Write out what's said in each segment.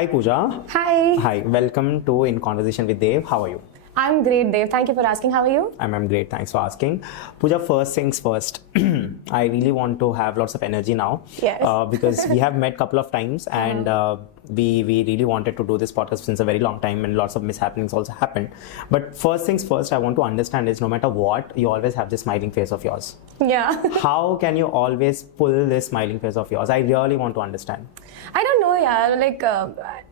Hi Pooja. Hi. Hi. Welcome to In Conversation with Dave. How are you? I'm great, Dave. Thank you for asking. How are you? I'm great. Thanks for asking. Pooja, first things first. I really want to have lots of energy now. Yes. Because we have met a couple of times and we really wanted to do this podcast since a very long time and lots of mishappenings also happened. But first things first, I want to understand is no matter what, you always have this smiling face of yours. Yeah. How can you always pull this smiling face of yours? I really want to understand. I don't know, yeah. Like,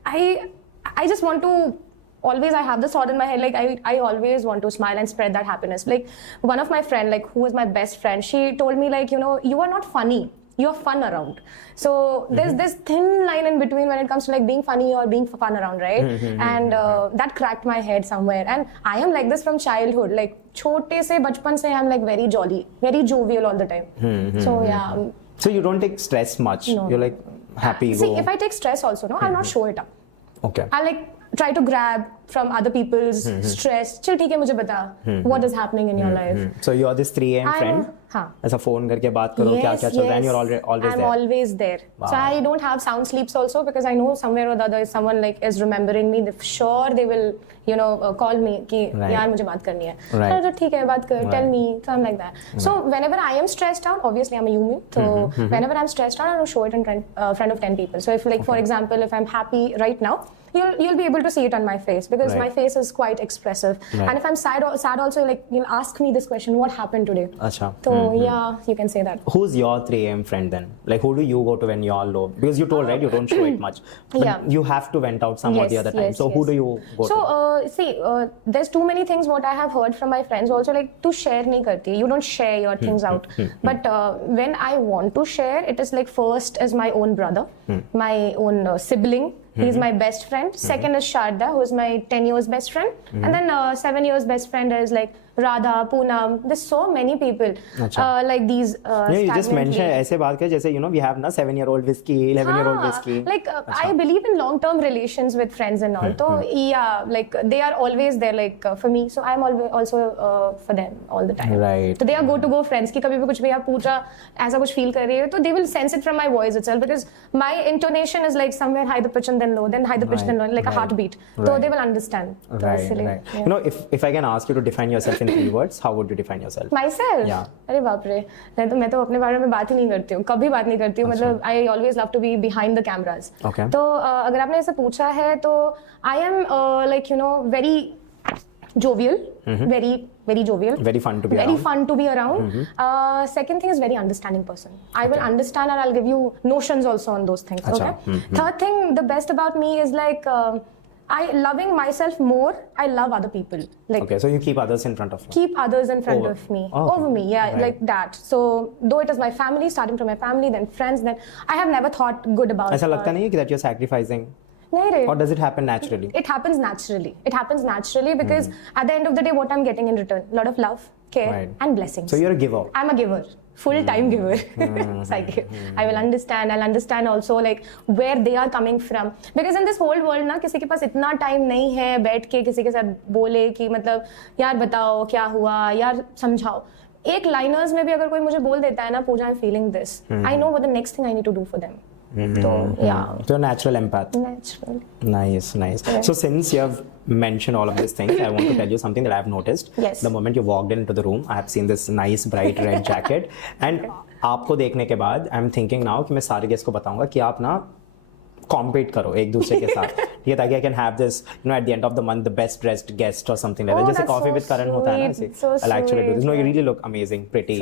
I just want to. Always I have this thought in my head, like I always want to smile and spread that happiness. Like one of my friend, like who was my best friend, she told me like, you know, you are not funny, you're fun around. So there's this thin line in between when it comes to like being funny or being fun around, right? And that cracked my head somewhere. And I am like this from childhood, like chote se bachpan se I'm like very jolly, very jovial all the time. So yeah. So you don't take stress much. No. You're like happy. See, if I take stress also, no, I'll not show it up. Okay. I like try to grab from other people's stress. चल ठीक है मुझे बता what is happening in your life. So you're this 3 a.m. friend. हाँ. ऐसा phone करके बात करो क्या क्या चल रहा है and you're always I'm there. always there. Wow. So I don't have sound sleeps also because I know somewhere or the other someone like is remembering me. Sure they will call me कि यार मुझे बात करनी है. Right. तो ठीक है बात कर. Tell me. So I'm like that. So whenever I am stressed out, obviously I'm a human. So whenever I'm stressed out, I will show it in front of 10 people. So if like for example if I'm happy right now, you'll be able to see it on my face because my face is quite expressive. And if I'm sad also, like you'll ask me this question, what happened today? Acha. So yeah, you can say that. Who's your 3 a.m. friend then? Like who do you go to when you're low? Because you told right you don't show it much, but you have to vent out some or the other time. So who do you go to? So see, there's too many things what I have heard from my friends also, like to share nahi karti. You don't share your things out. But when I want to share, it is like first is my own brother, my own sibling. He's my best friend. Second is Sharda, who is my 10 years best friend. And then 7 years best friend is like Radha, Poonam. There's so many people like these. You just mentioned ऐसे बात कर जैसे we have na 7-year-old whiskey, 11-year-old whiskey. Like I believe in long-term relations with friends and all. So yeah, like they are always there like for me. So I'm always also for them all the time. Right. So they are go-to-go friends. कि कभी भी कुछ भी आप पूछ रहा ऐसा कुछ feel कर रही है तो they will sense it from my voice itself because my intonation is like somewhere high the pitch and then low, then high the pitch then low, like a heartbeat. So they will understand. Right. Yeah. You know, if I can ask you to define yourself in 3 words, how would you define yourself? Myself? Yeah. अरे बाप रे, मैं तो अपने बारे में बात ही नहीं करती हूँ, कभी बात नहीं करती हूँ. मतलब I always love to be behind the cameras. Okay. तो अगर आपने ऐसे पूछा है तो I am like very jovial, very jovial. Very fun to be around. Very fun to be around. Second thing is very understanding person. I will understand and I'll give you notions also on those things. Okay. Third thing, the best about me is like I loving myself more. I love other people. Like okay, so you keep others in front of you. Keep others in front of me, over me. Yeah, like that. So though it is my family, starting from my family, then friends, then I have never thought good about. ऐसा लगता नहीं है कि that you're sacrificing? Or does it happen naturally? It happens naturally. It happens naturally because at the end of the day, what I'm getting in return, a lot of love, care, and blessings. So you're a giver. I'm a giver. Full-time giver. I will understand. I'll understand also like where they are coming from. Because in this whole world ना किसी के पास इतना time नहीं है बैठ के किसी के साथ बोले कि मतलब यार बताओ क्या हुआ यार समझाओ. एक liners में भी अगर कोई मुझे बोल देता है ना पूजा I'm feeling this. I know what the next thing I need to do for them. So yeah. So a natural empath. Natural. Nice. Yeah. So since you have mentioned all of these things, I want to tell you something that I have noticed. Yes. The moment you walked into the room, I have seen this nice bright red jacket, and आपको देखने के बाद I'm thinking now कि मैं सारे guest को बताऊंगा कि आप ना compete करो एक दूसरे के साथ ठीक है ताकि I can have this at the end of the month the best dressed guest or something like that जैसे coffee with Karan होता है ना ऐसे I'll actually do this. No, you really look amazing, pretty,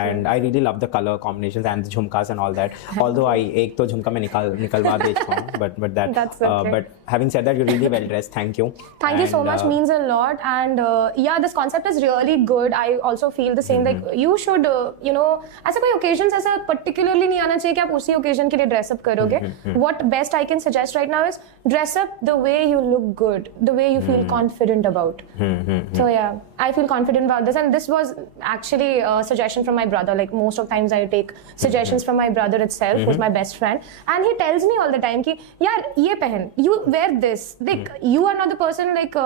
and I really love the color combinations and the jhumkas and all that. Although एक तो झुमका मैं निकलवा बेचता हूँ but that's okay. But having said that, you're really well dressed. Thank you. Thank you so much. Means a lot. And yeah, this concept is really good. I also feel the same. Like you should ऐसा कोई occasions ऐसा particularly नहीं आना चाहिए कि आप उसी occasion के लिए dress up करोगे. What best I can suggest right now is dress up the way you look good, the way you feel confident about. So yeah, I feel confident about this, and this was actually a suggestion from my brother. Like most of times I take suggestions from my brother itself, who's my best friend, and he tells me all the time कि यार ये पहन, you wear this. Like you are not the person like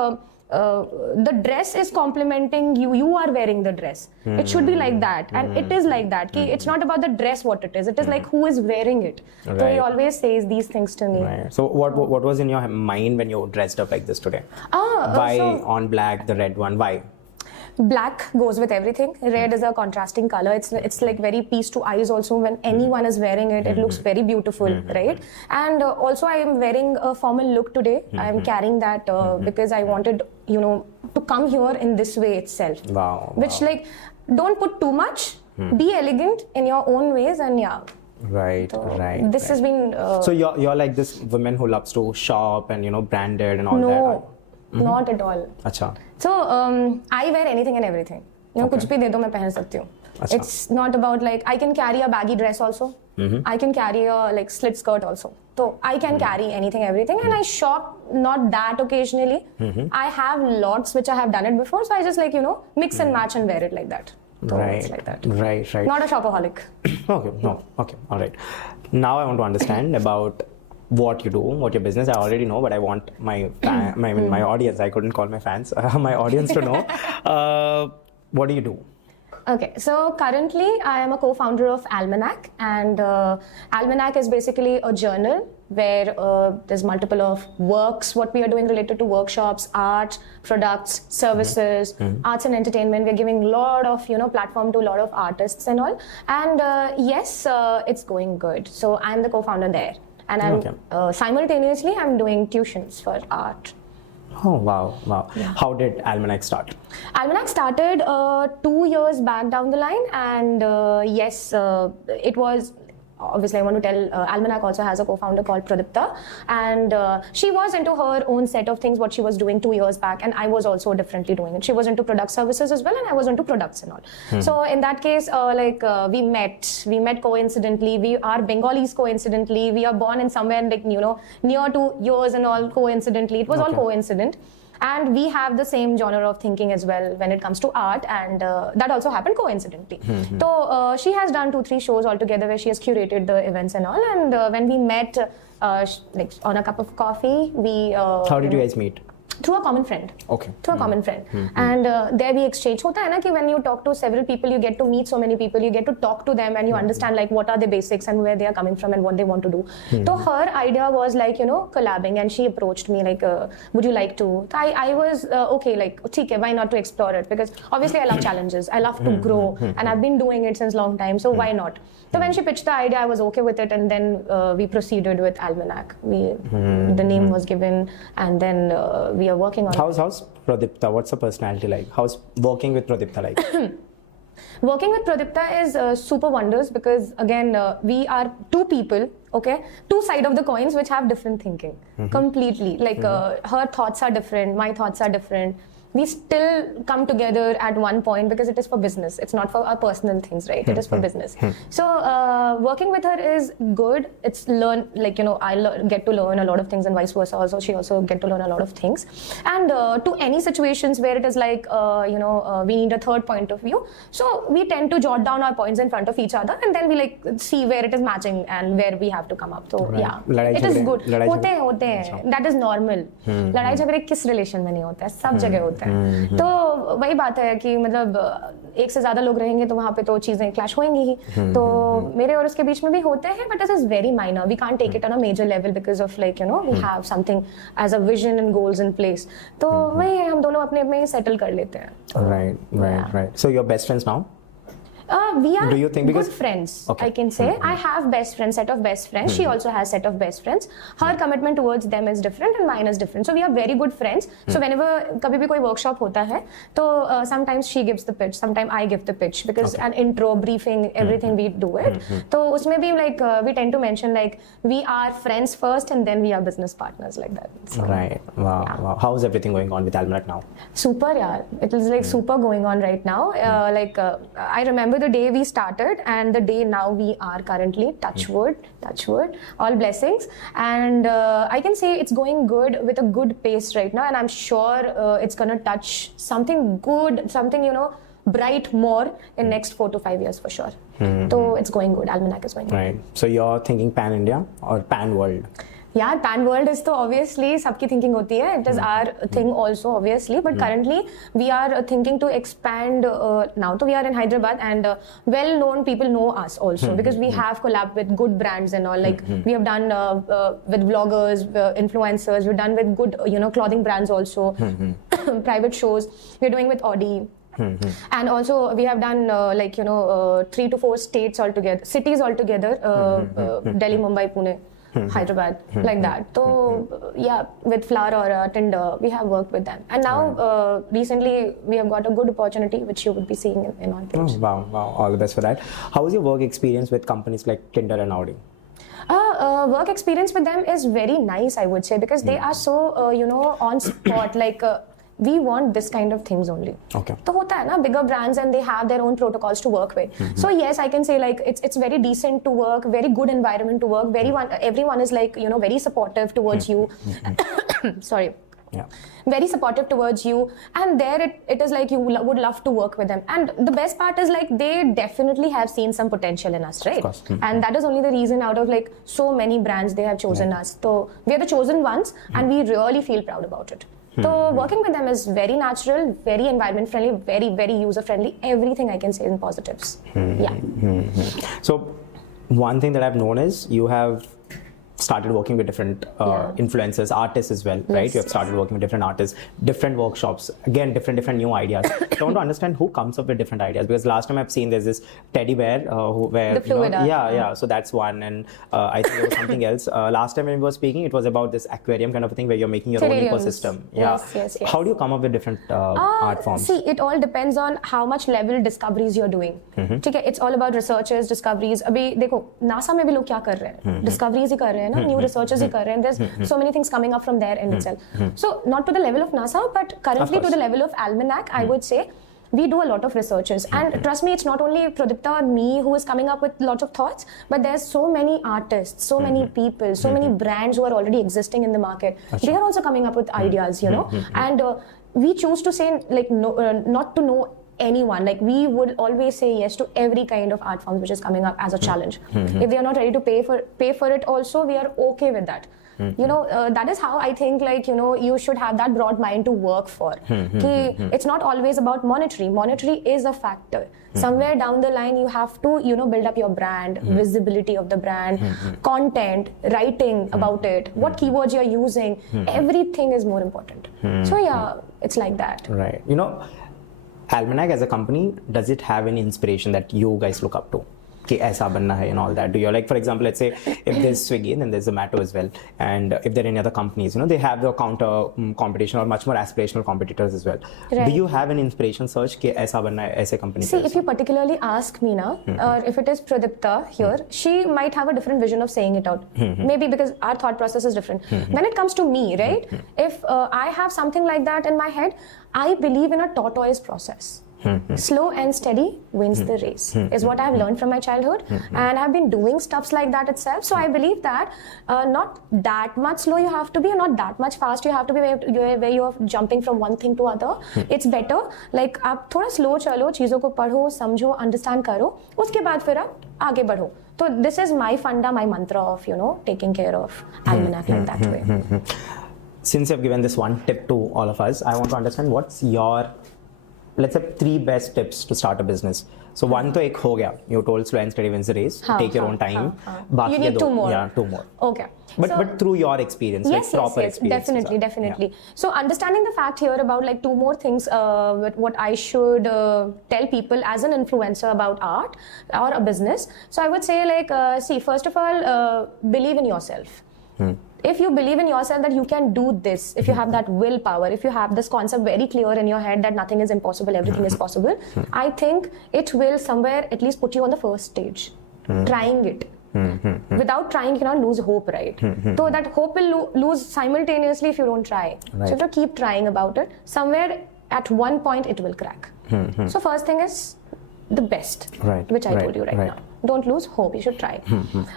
the dress is complementing you. You are wearing the dress. It should be like that, and it is like that. Ki it's not about the dress what it is. It is like who is wearing it. So he Right. always says these things to me. Right. So what was in your mind when you dressed up like this today? Why on black, the red one? Why? Black goes with everything. Red is a contrasting color. It's like very peace to eyes also. When anyone is wearing it, it looks very beautiful, right? And also I am wearing a formal look today. I am carrying that because I wanted, to come here in this way itself. Wow. Which like, don't put too much. Be elegant in your own ways, and yeah. Right. Right. This has been. So you're like this woman who loves to shop and branded and all that. No, not at all. Acha. So I wear anything and everything. कुछ भी दे दो मैं पहन सकती हूँ. अच्छा. It's not about like I can carry a baggy dress also. I can carry a like slit skirt also. So I can carry anything, everything, and I shop not that occasionally. I have lots which I have done it before, so I just like mix and match and wear it like that. So it's like that. Right. Not a shopaholic. Okay. No. Okay. All right. Now I want to understand about what you do, what your business. I already know, but I want my my audience. I couldn't call my fans. My audience to know. What do you do? Okay, so currently I am a co-founder of Almanac, and Almanac is basically a journal where there's multiple of works, what we are doing related to workshops, art, products, services, arts and entertainment. We're giving a lot of platform to a lot of artists and all. And yes, it's going good. So I'm the co-founder there, and I'm simultaneously I'm doing tuitions for art. Oh, wow. Yeah. How did Almanac start? Almanac started 2 years back down the line, and yes, it was. Obviously, I want to tell Almanac also has a co-founder called Pradipta, and she was into her own set of things, what she was doing 2 years back, and I was also differently doing it. She was into product services as well, and I was into products and all. So in that case, we met coincidentally. We are Bengalis coincidentally. We are born in somewhere like near to yours and all coincidentally. It was all coincident. And we have the same genre of thinking as well when it comes to art, and that also happened coincidentally. So she has done 2-3 shows altogether where she has curated the events and all. And when we met, like on a cup of coffee, we. How did you guys meet? Through a common friend. Okay. Through a common friend. And there we exchange. होता है ना कि when you talk to several people, you get to meet so many people, you get to talk to them, and you understand like what are the basics and where they are coming from and what they want to do. So her idea was like collabing, and she approached me like, would you like to? So I was okay, like ठीक है, why not to explore it, because obviously I love challenges, I love to grow, and I've been doing it since long time, so why not? So when she pitched the idea, I was okay with it, and then we proceeded with Almanac. The name was given, and then we are working on. How's Pradipta? What's her personality like? How's working with Pradipta like? Working with Pradipta is super wonders, because again we are two people, okay, two sides of the coins which have different thinking completely. Like her thoughts are different, my thoughts are different. We still come together at one point because it is for business. It's not for our personal things, right? It is for business. So working with her is good. It's I get to learn a lot of things, and vice versa. Also, she also get to learn a lot of things. And to any situations where it is like we need a third point of view, so we tend to jot down our points in front of each other, and then we like see where it is matching and where we have to come up. So yeah, it is good. होते हैं. That is normal. लड़ाई झगड़े किस relation में नहीं होता है, सब जगह होता है. तो वही बात है कि मतलब एक से ज्यादा लोग रहेंगे तो वहाँ पे तो चीजें क्लैश होंगी ही. तो मेरे और उसके बीच में भी होते हैं, but this is very minor. We can't take it on a major level because of like we have something as a vision and goals in place. तो वही है, हम दोनों अपने अपने settle कर लेते हैं. Right. So you're best friends now? We are Do you think good friends, I can say. I have best friends, set of best friends. She also has set of best friends. Her commitment towards them is different and mine is different. So we are very good friends. So whenever कभी भी कोई workshop होता है, तो sometimes she gives the pitch, sometimes I give the pitch, because an intro, briefing, everything we do it. तो उसमें भी like we tend to mention like we are friends first and then we are business partners, like that. So, right. Wow. How's everything going on with Almanac now? Super, yeah. It is like super going on right now. I remember the day we started and the day now we are currently, touch wood, all blessings, and I can say it's going good with a good pace right now, and I'm sure it's gonna touch something good, something bright more in next 4 to 5 years for sure. So it's going good. Almanac is going good. Right. So you're thinking pan India or pan world? Yeah, pan world is तो obviously सबकी thinking होती है. It is our thing also obviously, but currently we are thinking to expand now. So we are in Hyderabad and well-known people know us also because we have collab with good brands and all. Like we have done with vloggers, influencers. We've done with good clothing brands also. Private shows. We're doing with Audi. And also we have done 3 to 4 states altogether, cities altogether, Delhi, Mumbai, Pune, Hyderabad, like that. So yeah, with Flower or Tinder, we have worked with them. And now recently we have got a good opportunity which you would be seeing in on page. Oh, wow, all the best for that. How was your work experience with companies like Tinder and Audi? Work experience with them is very nice, I would say, because they are so on spot. Like we want this kind of things only. Okay. तो होता है ना, bigger brands and they have their own protocols to work with. So yes, I can say like it's very decent to work, very good environment to work. Everyone is like very supportive towards you. Sorry. Yeah. Very supportive towards you, and there it is like you would love to work with them. And the best part is like they definitely have seen some potential in us, right? Of course. And that is only the reason out of like so many brands they have chosen us. So we are the chosen ones, and we really feel proud about it. So working with them is very natural, very environment friendly, very, very user friendly. Everything I can say in positives. Yeah. So one thing that I've known is you have started working with different influencers, artists as well, right? Yes, You have started working with different artists, different workshops, again, different new ideas. So I want to understand who comes up with different ideas, because last time I've seen there's this teddy bear where The Fluida. yeah. So that's one, and I think there was something else. Last time when we were speaking, it was about this aquarium kind of a thing where you're making your own Terrariums. ecosystem. Yeah. Yes. How do you come up with different art forms? See, it all depends on how much level discoveries you're doing. ठीक है, it's all about researches, discoveries. अभी देखो NASA में भी लोग क्या कर रहे हैं? Discoveries ही कर रहे हैं ना, new researches ही कर रहे हैं. There's so many things coming up from there in itself. So not to the level of NASA, but currently to the level of Almanac, I would say. We do a lot of researches, and trust me, it's not only Pradipta or me who is coming up with lots of thoughts, but there's so many artists, so many people, so many brands who are already existing in the market. They are also coming up with ideas, and we choose to say like no, not to know anyone. Like we would always say yes to every kind of art form which is coming up as a challenge. If they are not ready to pay for it also, we are okay with that. That is how I think like you should have that broad mind to work for. It's not always about monetary is a factor. Somewhere down the line you have to build up your brand, visibility of the brand, content, writing about it, what keywords you're using, everything is more important. So yeah, it's like that. Right. Almanac as a company, does it have any inspiration that you guys look up to? कि ऐसा बनना है and all that? Do you like, for example, let's say if there's Swiggy, then there's Zomato as well, and if there are any other companies, they have the counter competition or much more aspirational competitors as well. Right. Do you have an inspiration search कि ऐसा बनना है ऐसे company? See, if you particularly ask me now, or if it is Pradipta here, she might have a different vision of saying it out. Maybe because our thought process is different. When it comes to me, right? If I have something like that in my head, I believe in a tortoise process. Slow and steady wins the race is what I've learned from my childhood, and I've been doing stuffs like that itself. So I believe that not that much slow you have to be, not that much fast you have to be where you are jumping from one thing to other. It's better like आप थोड़ा slow चलो, चीजों को पढ़ो, समझो, understand करो, उसके बाद फिर आप आगे बढ़ो. So this is my funda, my mantra of taking care of Almanac like that way. Since you've given this one tip to all of us, I want to understand what's your, let's say, 3 best tips to start a business. So one तो एक हो गया, you told slow and steady wins the race. Take your own time. You need 2 more. Yeah, 2 more. Okay. But through your experience, yes, like proper yes, experience. Definitely. Yeah. So understanding the fact here about like 2 more things, what I should tell people as an influencer about art or a business. So I would say like, see, first of all, believe in yourself. If you believe in yourself that you can do this, if you have that willpower, if you have this concept very clear in your head that nothing is impossible, everything is possible, I think it will somewhere at least put you on the first stage, trying it. Without trying, you cannot lose hope, right? So that hope will lose simultaneously if you don't try. Right. So you have to keep trying about it. Somewhere at one point it will crack. So first thing is the best, which I told you right now. Don't lose hope, you should try.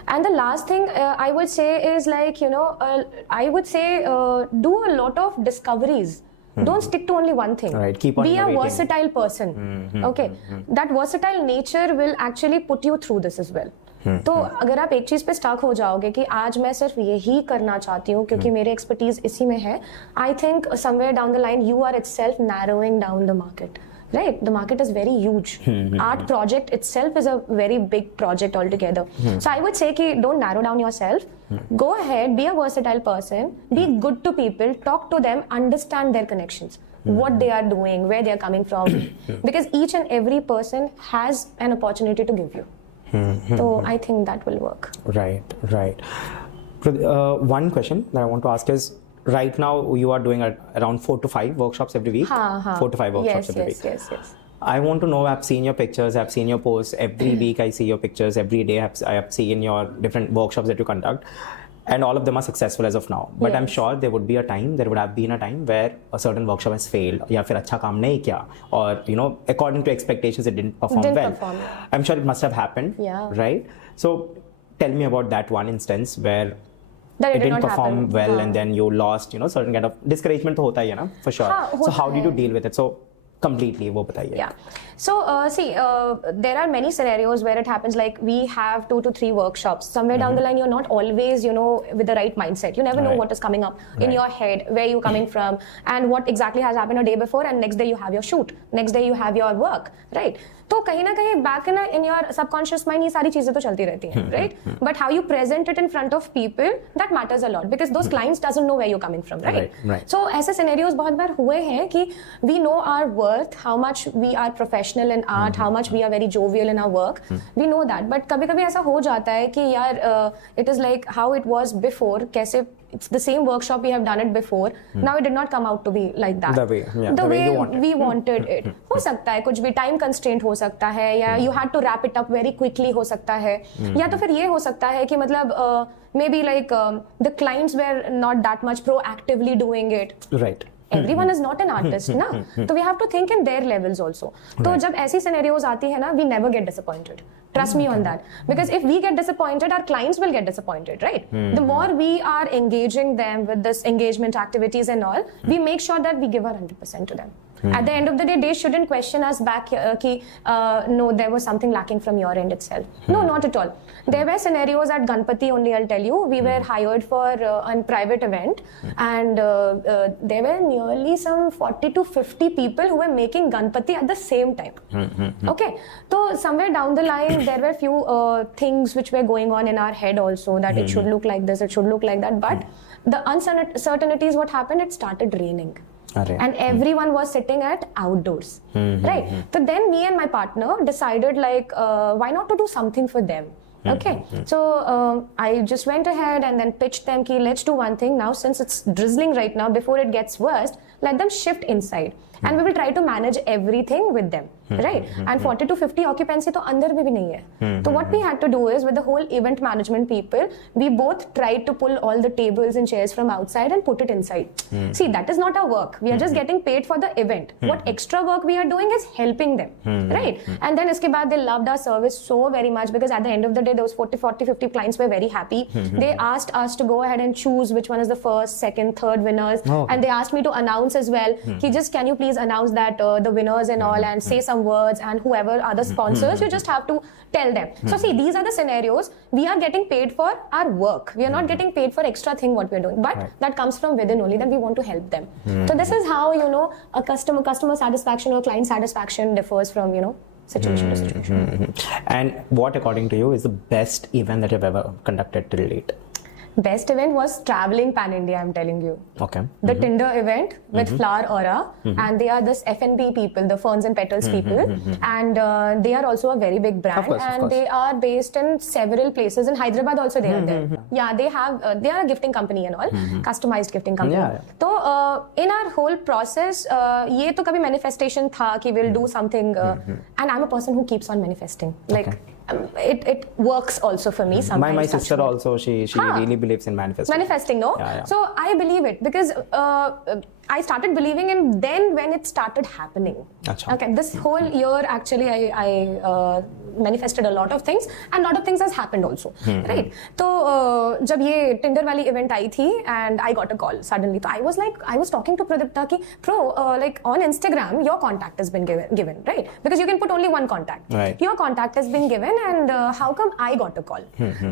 And the last thing I would say is like, I would say do a lot of discoveries. Don't stick to only one thing. Right. Keep on Be innovating. a versatile person. Okay. That versatile nature will actually put you through this as well. तो अगर आप एक चीज पे stuck हो जाओगे कि आज मैं सिर्फ यही करना चाहती हूँ क्योंकि मेरे एक्सपर्टीज इसी में है, I think somewhere down the line you are itself narrowing down the market, right? The market is very huge. Art project itself is a very big project altogether. So I would say ki don't narrow down yourself. Go ahead, be a versatile person, be good to people, talk to them, understand their connections, what they are doing, where they are coming from, because each and every person has an opportunity to give you. So I think that will work. Right. One question that I want to ask is, right now you are doing around 4 to 5 workshops every week. 4 to 5 workshops every week. Yes. I want to know, I've seen your pictures, I've seen your posts, every week I see your pictures, every day I have seen your different workshops that you conduct, and all of them are successful as of now. But I'm sure there would have been a time where a certain workshop has failed, या फिर अच्छा काम नहीं किया, or according to expectations it didn't perform well. I'm sure it must have happened, right? So tell me about that one instance where that it didn't perform well and then you lost certain kind of discouragement तो होता ही है ना, for sure. So how did you deal with it? So completely वो बताइए. So see, there are many scenarios where it happens, like we have 2 to 3 workshops. Somewhere down the line, you're not always, with the right mindset. You never know what is coming up in your head, where you're coming from, and what exactly has happened a day before, and next day you have your shoot, next day you have your work, right? तो कहीं ना कहीं back in your subconscious mind ये सारी चीजें तो चलती रहती हैं, right? But how you present it in front of people, that matters a lot, because those clients doesn't know where you're coming from, right? So ऐसे scenarios बहुत बार हुए हैं कि we know our worth, how much we are professional in art, how much we are very jovial in our work, we know that. But कभी-कभी ऐसा हो जाता है कि यार it is like how it was before, कैसे it's the same workshop we have done it before, now it did not come out to be like that, the way we wanted it. हो सकता है कुछ भी time constraint हो सकता है, या you had to wrap it up very quickly हो सकता है, या तो फिर ये हो सकता है कि मतलब maybe like the clients were not that much proactively doing it, right? Everyone is not an artist ना, तो we have to think in their levels also. तो जब ऐसी scenarios आती है ना, we never get disappointed. Trust me on that, because if we get disappointed, our clients will get disappointed, right? The more we are engaging them with this engagement activities and all, we make sure that we give our 100% to them. At the end of the day, they shouldn't question us back ki no, there was something lacking from your end itself. No, not at all. There were scenarios at Ganpati only, I'll tell you. We were hired for a private event, and there were nearly some 40 to 50 people who were making Ganpati at the same time. Okay, so somewhere down the line, there were few things which were going on in our head also, that it should look like this, it should look like that. But the uncertainties, what happened, it started raining. And everyone was sitting at outdoors, right? So then me and my partner decided, like, why not to do something for them? Okay, so I just went ahead and then pitched them ki let's do one thing now, since it's drizzling right now, before it gets worse, let them shift inside and we will try to manage everything with them, right? And 40 to 50 occupancy to andar bhi nahi hai. So what we had to do is, with the whole event management people, we both tried to pull all the tables and chairs from outside and put it inside. See, that is not our work. We are just getting paid for the event. What extra work we are doing is helping them, right? And then iske baad they loved our service so very much, because at the end of the day, those 40, 50 clients were very happy. They asked us to go ahead and choose which one is the first, second, third winners. And they asked me to announce as well. Ki just can you please announce that the winners and all, and say some words, and whoever are the sponsors, you just have to tell them. So see, these are the scenarios. We are getting paid for our work. We are not getting paid for extra thing what we are doing, but that comes from within only, that we want to help them. So this is how, a customer satisfaction or client satisfaction differs from, situation to situation. And what, according to you, is the best event that you've ever conducted till date? Best event was traveling pan India, I'm telling you. Okay. The Tinder event with Flower Aura, and they are this F&B people, the Ferns and Petals people, and they are also a very big brand, of course. They are based in several places. In Hyderabad also they are there. Yeah, they are a gifting company and all, customized gifting company. So in our whole process, ये तो कभी manifestation था कि we'll do something, and I'm a person who keeps on manifesting. Like, it works also for me sometimes. My sister also, she really believes in manifesting. Manifesting, no? Yeah. So I believe it, because I started believing, and then when it started happening. Achha. Okay, this whole year actually I manifested a lot of things, and lot of things has happened also, right? तो जब ये Tinder वाली event आई थी, and I got a call suddenly, तो I was talking to Pradipta कि bro, like on Instagram your contact has been given, right? Because you can put only one contact. Right. Your contact has been given, and how come I got a call?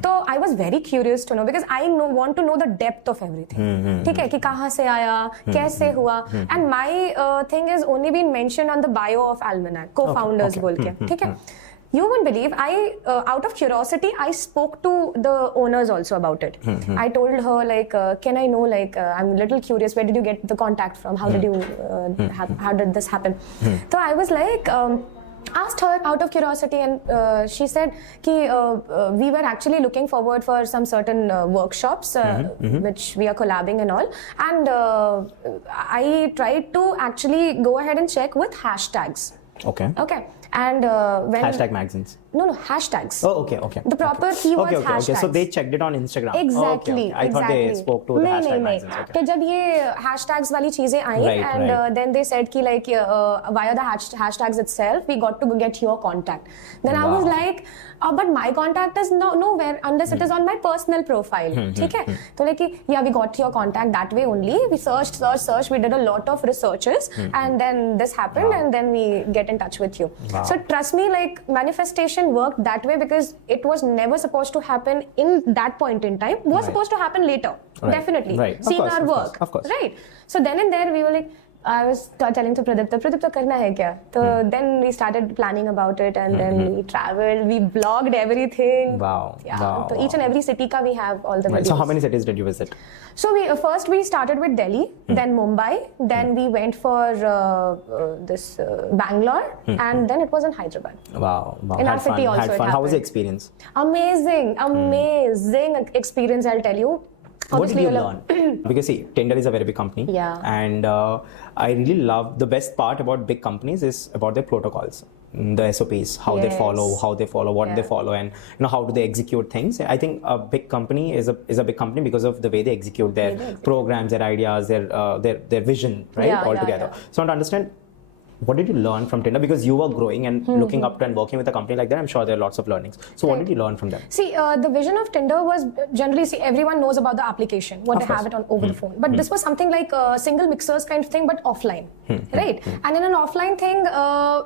So I was very curious to know, because I want to know the depth of everything. ठीक है कि कहाँ से आया, कैसे हुआ, and my thing is only been mentioned on the bio of Almanac, co-founders बोल के, ठीक है. You won't believe, out of curiosity, I spoke to the owners also about it. I told her like, can I know, like, I'm a little curious, where did you get the contact from? How did you, how did this happen? So I was like, asked her out of curiosity, and she said ki we were actually looking forward for some certain workshops which we are collabing and all, and I tried to actually go ahead and check with hashtags. Okay. And when Hashtag magazines. no hashtags. Oh, okay. The proper keywords, okay. hashtags. So they checked it on Instagram. Exactly. I thought they spoke to the hashtag magazines. Okay. तो जब ये hashtags वाली चीजें आई, Right, and right. then they said कि like via the hashtags itself we got to get your contact. Then I was like, but my contact is nowhere unless it is on my personal profile. ठीक है? तो like yeah, we got your contact that way only. We searched. We did a lot of researches, and then this happened, and then we get in touch with you. Wow. So trust me, like manifestation worked that way, because it was never supposed to happen in that point in time. It was supposed to happen later. Right. Definitely. Right. Of Seeing course, our of work. course, of course. Right. So then and there we were like, I was telling to Pradipta करना है क्या? So then we started planning about it, and then we traveled, we blogged everything. Wow. Yeah. Wow. So each and every city ka we have all the Right. videos. So how many cities did you visit? So first we started with Delhi, then Mumbai, then we went for this Bangalore, and then it was in Hyderabad. Wow. In our Had fun. city also Had it fun. How was the happened. experience? Amazing experience, I'll tell you. What did Obviously, you you'll learn? Because see, Tinder is a very big company. Yeah. And I really love, the best part about big companies is about their protocols, the SOPs, how they Yes. follow, what Yeah. they follow, and how do they execute things. I think a big company is a big company because of the way they execute their programs, their ideas, their vision, right? Yeah, All yeah, together. yeah. So I want to understand, what did you learn from Tinder? Because you were growing and looking up to and working with a company like that, I'm sure there are lots of learnings. So what Right. did you learn from them? See, the vision of Tinder was generally, see, everyone knows about the application, what Of they have course. it on over the phone. But this was something like single mixers kind of thing, but offline, right? And in an offline thing,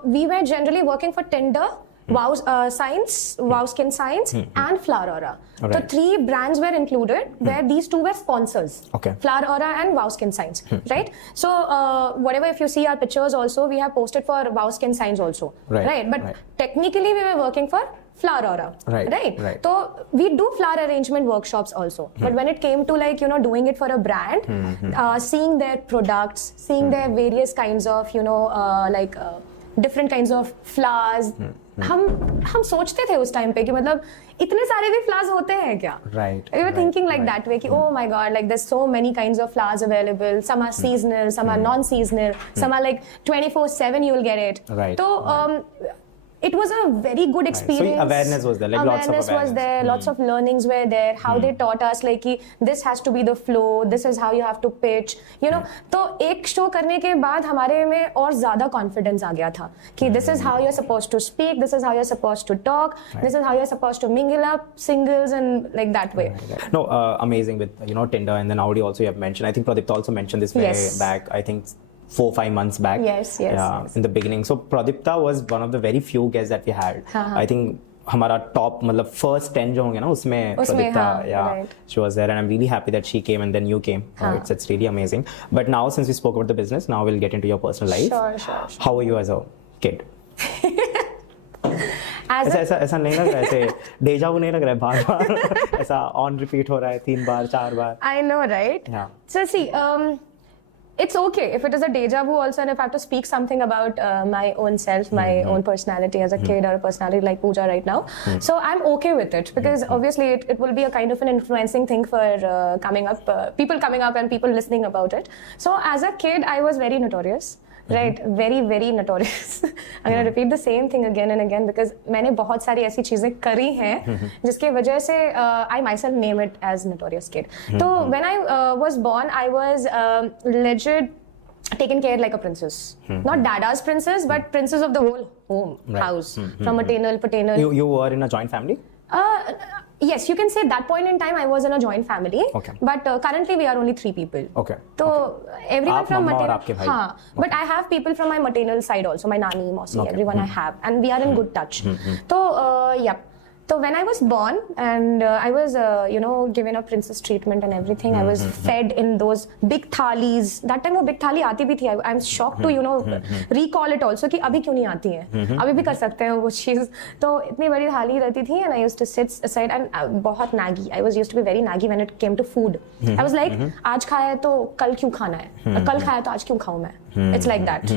we were generally working for Tinder, Wow Science, Wow Skin Science, and Flower Aura. So Alright. 3 brands were included, where these 2 were sponsors. Okay. Flower Aura and Wow Skin Science, right? So whatever, if you see our pictures also, we have posted for Wow Skin Science also, Right, But right. technically we were working for Flower Aura, Right, right? right. So we do flower arrangement workshops also, but when it came to like doing it for a brand, seeing their products, seeing their various kinds of like different kinds of flowers, हम सोचते थे उस time पे कि मतलब इतने सारे भी flowers होते हैं क्या? Right, We were right, thinking like right. that way कि oh my god, like there's so many kinds of flowers available. Some are seasonal, some are non-seasonal, some are like 24/7 you'll get it. Right, So it was a very good So experience. awareness was there, like lots of Awareness was awareness. there, lots of learnings were there. How they taught us like कि this has to be the flow, this is how you have to pitch, तो एक show करने के बाद हमारे में और ज्यादा कॉन्फिडेंस आ गया था कि this is how you're supposed to speak, this is how you're supposed to talk, this is how you're supposed to mingle up singles and like that way. Right. No, amazing with Tinder, and then Audi also you have mentioned. I think Pradipta also mentioned this way Yes. back. I think 4-5 months back. Yes, Yeah, yes. in the beginning. So Pradipta was one of the very few guests that we had. I think हमारा top मतलब first 10 जो होंगे ना उसमें Pradipta, yeah, right. she was there, and I'm really happy that she came and then you came. It's really amazing. But now since we spoke about the business, now we'll get into your personal life. Sure. How were you as a kid? As a ऐसा नहीं लग रहा है, ऐसे डेजा वू नहीं लग रहा है बार-बार ऐसा ऑन रिपीट हो रहा है 3 बार 4 बार. I know, right? Yeah. So see, it's okay if it is a deja vu also, and if I have to speak something about my own self, my own personality as a kid, or a personality like Pooja right now. So I'm okay with it, because obviously it will be a kind of an influencing thing for people coming up and people listening about it. So as a kid, I was very notorious. Right, very very notorious. I'm gonna repeat the same thing again and again, because मैंने बहुत सारी ऐसी चीजें करी हैं जिसके वजह से I myself name it as notorious kid. तो when I was born, I was legit taken care like a princess. Not dada's princess, but princess of the whole home, house, from maternal, paternal. You were in a joint family? Yes, you can say at that point in time I was in a joint family. Okay. But currently we are only 3 people. Okay. So everyone आप, from मम्मा और maternal. आपके भाई? हाँ. But I have people from my maternal side also. My nani, mausi, everyone I have, and we are in good touch. So yeah. So when I was born and I was, given a princess treatment and everything, I was fed in those big thalis. That time वो big thali आती भी थी. I'm shocked to recall it also कि अभी क्यों नहीं आती है. अभी भी कर सकते हैं वो चीज़. तो इतनी बड़ी थाली रहती थी and I used to sit aside and बहुत naggy. I was used to be very naggy when it came to food. I was like आज खाया तो कल क्यों खाना है. कल खाया तो आज क्यों खाऊं मैं. It's like that.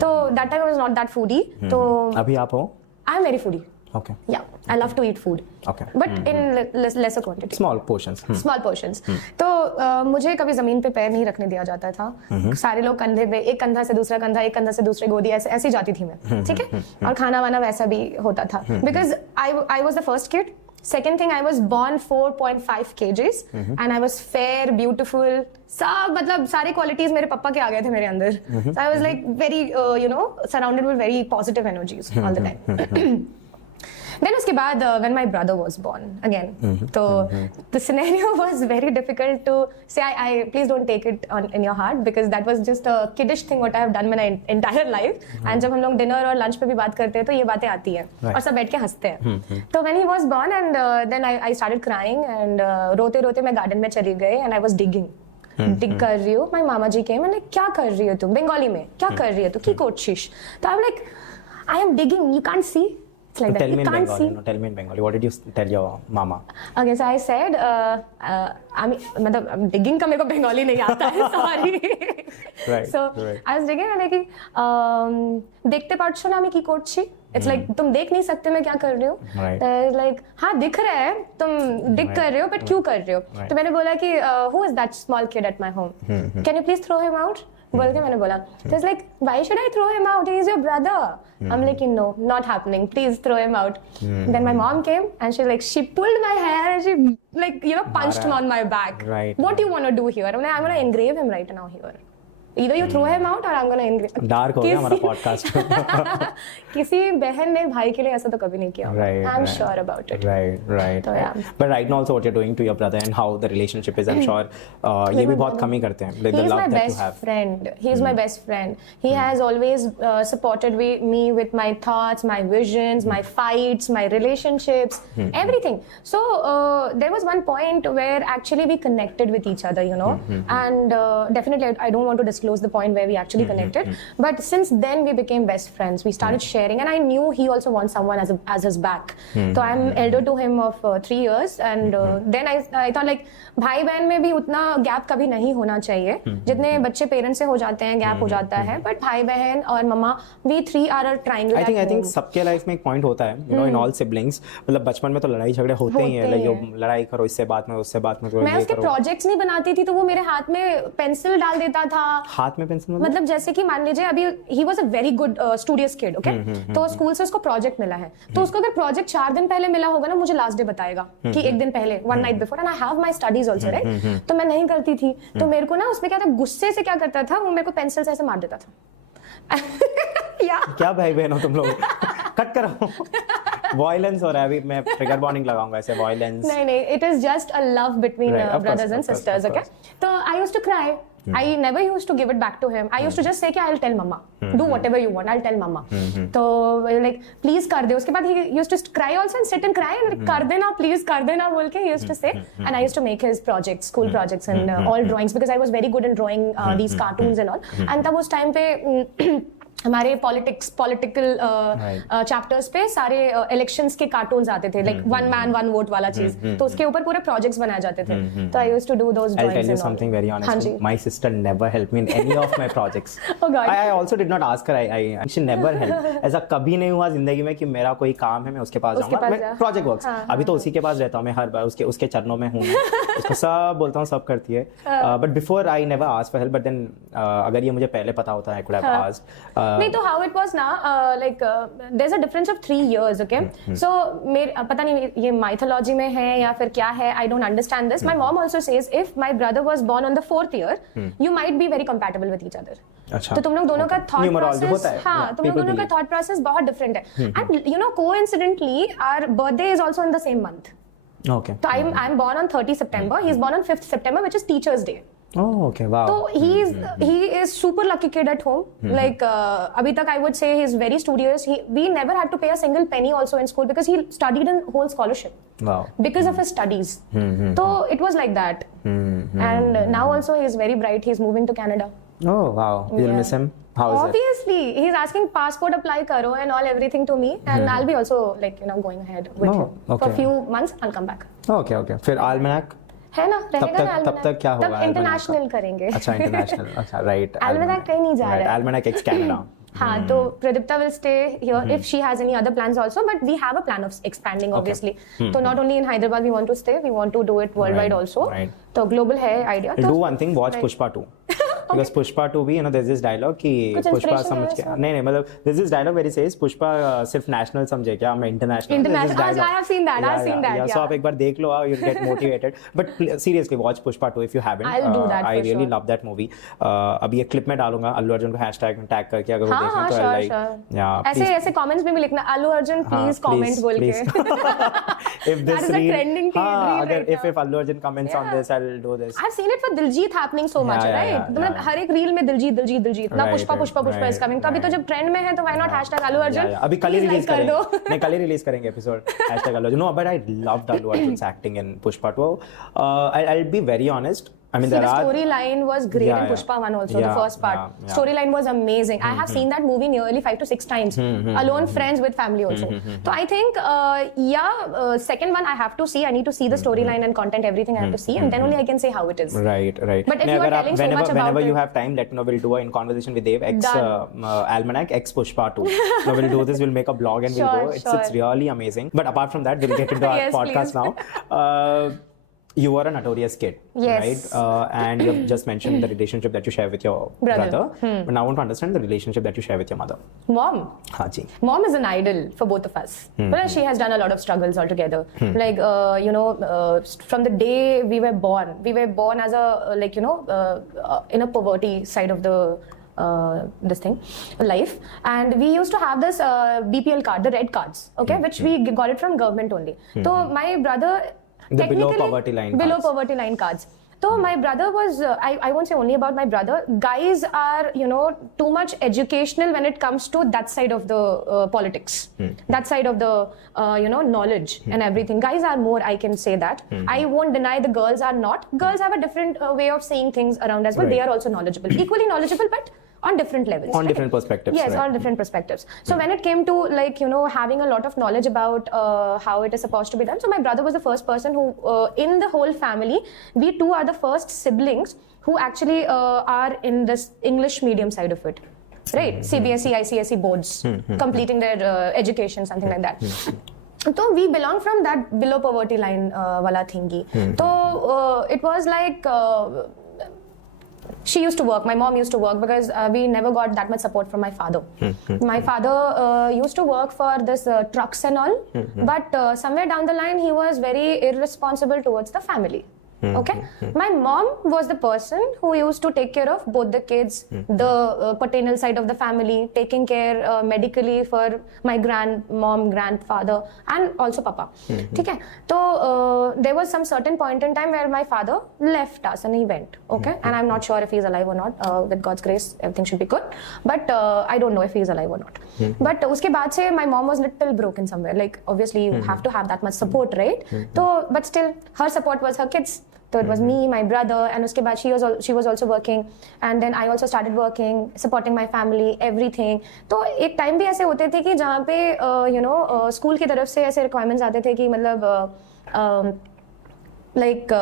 तो that time I was not that foodie. तो अभी आप हो? I'm very foodie. Okay. Yeah, I love to eat food. Okay. But in lesser quantity. Small portions. Small portions. तो मुझे कभी जमीन पे पैर नहीं रखने दिया जाता था. सारे लोग कंधे पे, एक कंधा से दूसरा कंधा, एक कंधा से दूसरे गोदी, ऐसे जाती थी मैं. ठीक है. और खाना वाना वैसा भी होता था. Because I was the first kid. Second thing, I was born 4.5 kgs and I was fair, beautiful. सब मतलब सारे qualities मेरे पापा के आ गए थे मेरे अंदर. So I was like very, surrounded with very positive energies all the time. Then उसके बाद when my brother was born again, so the scenario was very difficult to say. I please don't take it in your heart because that was just a kiddish thing what I have done my entire life. And जब हम लोग dinner और lunch पे भी बात करते हैं तो ये बातें आती हैं और सब बैठ के हंसते हैं. तो when he was born and then I started crying and रोते रोते मैं garden में चली गई and I was digging. डिग कर रही हूँ. My mama ji came and like क्या कर रही हो तुम बंगाली में क्या कर रही हो तू की कोशिश. तो I'm like I am digging, you can't see. It's like Tell that. me You in can't Bengali. see. No, tell me in Bengali. What did you tell your mama? Okay, so I said, मतलब digging का मेरे को बंगाली नहीं आता है, sorry. Right. So right. I was digging and like देखते पार्छो ना मैं की कोची. It's like तुम देख नहीं सकते मैं क्या कर रही हूँ. Right. Like हाँ दिख रहा है तुम dig कर रहे हो but क्यों कर रहे हो. तो मैंने बोला कि who is that small kid at my home? Can you please throw him out? बोल के मैंने बोला. So it's like why should I throw him out? He is your brother. I'm like no, not happening. Please throw him out. Then my mom came and she pulled my hair and she punched me on my back. Right. What do you want to do here? I'm gonna engrave him right now here. Either you throw him out or I'm gonna engrave. Dark हो गया हमारा podcast. किसी बहन ने भाई के लिए ऐसा तो कभी नहीं किया. Right, I'm right. sure about it. Right. तो yeah. But right now also what you're doing to your brother and how the relationship is, I'm sure ये भी बहुत कम ही करते हैं. The He is my love that you best have. friend. He is my best friend. He has always supported me with my thoughts, my visions, my fights, my relationships, everything. So there was one point where actually we connected with each other, and definitely I don't want to disclose the point where we actually connected. But since then we became best friends. We started sharing, and I knew he also wants someone as his back. So I'm elder to him of 3 years, and then I thought like भाई बहन में भी उतना gap कभी नहीं होना चाहिए. जितने बच्चे पेरेंट्स से हो जाते हैं गैप हो जाता है, बट भाई बहन और मम्मा we 3 are a triangle. I think सबके लाइफ में एक पॉइंट होता है, in all siblings. मतलब बचपन में तो लड़ाई झगड़े होते ही हैं. like लड़ाई करो, इससे बात में उससे बात में करो. मैं उसके प्रोजेक्ट्स नहीं बनाती थी तो वो मेरे हाथ में पेंसिल डाल देता था. हाथ में पेंसिल मतलब जैसे कि मान लीजिए अभी he was a very good studious kid. Okay, तो स्कूल से उसको प्रोजेक्ट मिला है, तो उसको अगर प्रोजेक्ट 4 दिन पहले मिला होगा ना, मुझे लास्ट डे बताएगा कि एक दिन पहले, one night before, and I have my studies also, right. तो मैं नहीं करती थी, तो मेरे को ना उसमें क्या था, गुस्से से क्या करता था वो, मेरे को पेंसिल से ऐसे मार देता था. क्या भाई बहन हो तुम लोग. कट करो. वायलेंस हो रहा है अभी. मैं ट्रिगर वार्निंग लगाऊंगा ऐसे. वायलेंस नहीं, it is just a love between brothers and sisters. Okay, तो I used to cry. I never used to give it back to him. I used to just say कि I'll tell mama. Do whatever you want. I'll tell mama. तो like please कर दे. उसके बाद he used to cry also and sit and cry and कर देना please कर देना बोल के he used to say. And I used to make his projects, school projects and all drawings, because I was very good in drawing these cartoons and all. And तब उस time पे हमारे पॉलिटिकल चैप्टर्स पे सारे elections के cartoons आते थे, like one man one vote वाला चीज. तो उसके ऊपर पूरे प्रोजेक्ट्स बनाए जाते थे. तो I used to do those drawings. I'll tell you something very honestly. My sister never helped me in any of my projects. Oh God. I also did not ask her. She never helped. ऐसा कभी नहीं हुआ जिंदगी में कि मेरा कोई काम है मैं उसके पास जाऊंगा. मैं प्रोजेक्ट वर्क्स अभी तो उसी के पास रहता हूँ मैं. हर बार उसके चरणों में हूँ. उसको सब बोलता हूँ, सब करती है. But before I never asked for help. But then अगर ये मुझे पहले पता होता, आई कुड हैव आस्क्ड. नहीं तो how it was ना like there's a difference of 3 years, okay? So मेरे पता नहीं ये mythology में है या फिर क्या है, I don't understand this. My mom also says if my brother was born on the 4th year, you might be very compatible with each other. अच्छा, तो तुम लोग दोनों का thought Numerology होता process, है, हाँ, yeah, तुम लोग people दोनों का believe. thought process बहुत different है. And you know, coincidentally, our birthday is also in the same month. Okay. So I'm born on 30 September. He's born on 5th September, which is Teachers' Day. Oh, okay, wow. So he is super lucky kid at home. Like abhi tak I would say he's very studious. We never had to pay a single penny also in school because he studied in whole scholarship Wow. because of his studies. So it was like that. And now also he's very bright. He's moving to Canada. Oh, wow. You'll Yeah. miss him? How is it? Obviously, he's asking passport apply karo and all everything to me, and I'll be also like going ahead with Oh, him for okay. a few months. I'll come back. Okay, okay. फिर Almanac? है ना, रहेगा ना तब तक क्या होगा? तब Almanac इंटरनेशनल का? करेंगे. अच्छा, international. अच्छा, right. Almanac कहीं नहीं जा Right, रहा है. Almanac ex Canada. हाँ, तो Pradipta will stay here if she has any other plans also, but we have a plan of expanding obviously. So not only in Hyderabad we want to stay, we want to do it worldwide Right, also. right. तो global है idea. I'll तो do one thing, watch Pushpa 2. Because Pushpa 2 भी, there's this dialogue कि कुछ Pushpa inspiration समझ है के इसमें? नहीं मतलब there's this dialogue where he says Pushpa सिर्फ national समझे क्या, मैं international. International. There's this dialogue. I have seen that, I've seen that, So yeah. आप एक बार देख लो, you'll get motivated. But seriously, watch Pushpa 2 if you haven't. I'll do that I for really sure. love that movie. अभी एक clip में डालूंगा अल्लू अर्जुन को hashtag में tag करके अगर वो हाँ देखें हाँ तो sure like sure. yeah ऐसे please. ऐसे comments में भी लिखना अल्लू अर्जुन हाँ, please comment बोल please. के. If this That is a reel, trending हाँ, reel अगर right if Allu Arjun comments on Yeah. this, I'll do this. I've seen it for Diljit happening so much, Yeah, right? yeah, मतलब yeah. हर एक reel में दिलजीत ना Right, Pushpa Pushpa Pushpa is right, coming. तो अभी तो right. जब ट्रेंड में है तो why not hashtag Allu Arjun? Yeah, yeah. अभी कल ही Please रिलीज like कर करेंगे. दो. नहीं कल ही रिलीज करेंगे episode hashtag Allu Arjun. No, but I loved Allu Arjun's acting in Pushpa 2. I'll be very honest. I mean, See, there the are storyline was great Yeah, in yeah. Pushpa 1 also, Yeah, the first part. yeah, yeah. Storyline was amazing. I have seen that movie nearly 5 to 6 times, alone, friends, with family also. So I think, second one I have to see. I need to see the storyline and content, everything I have to see, and then only I can say how it is. right. But if नहीं, you are अगर आप telling so much about whenever you it- have time, let me know. We'll do a in conversation with Dave ex Done. Almanac ex Pushpa 2. No, we'll do this. We'll make a blog and we'll Sure, go. It's sure. really amazing. But apart from that, we'll get into our Yes, podcast please. now. You were a notorious kid, Yes. right? And you've just mentioned the relationship that you share with your Brother. But now I want to understand the relationship that you share with your mother. Mom. हाँ जी. Mom is an idol for both of us. But she has done a lot of struggles altogether. Like, from the day we were born as a, in a poverty side of the this thing, life. And we used to have this BPL card, the red cards, okay, which we got it from government only. So my brother, The below technically- poverty line below cards. poverty line cards. So my brother was, I won't say only about my brother, guys are, too much educational when it comes to that side of the politics, that side of the, knowledge and everything. Guys are more, I can say that. I won't deny the girls are not. Girls have a different way of seeing things around as well. Right. They are also knowledgeable, equally knowledgeable, but on different levels. On right? different perspectives. Yes, right. on different perspectives. So when it came to having a lot of knowledge about how it is supposed to be done, so my brother was the first person who, in the whole family, we two are the first siblings who actually are in this English medium side of it. Right, CBSE, ICSE boards, completing their education, something like that. So we belong from that below poverty line wala thingy. So it was like. She used to work, my mom used to work because we never got that much support from my father. My father used to work for this trucks and all, but somewhere down the line he was very irresponsible towards the family. Okay, my mom was the person who used to take care of both the kids, the paternal side of the family, taking care medically for my grandmom, grandfather, and also papa. Okay, so there was some certain point in time where my father left us and he went. Okay, and I'm not sure if he's alive or not. With God's grace, everything should be good. But I don't know if he's alive or not. But uske baad se my mom was little broken somewhere. Like obviously you have to have that much support, right? So but still her support was her kids. So it was me, my brother, and uske baad she was also working, and then I also started working, supporting my family, everything. तो एक time भी ऐसे होते थे कि जहाँ पे school की तरफ से ऐसे रिक्वायरमेंट्स आते थे कि मतलब लाइक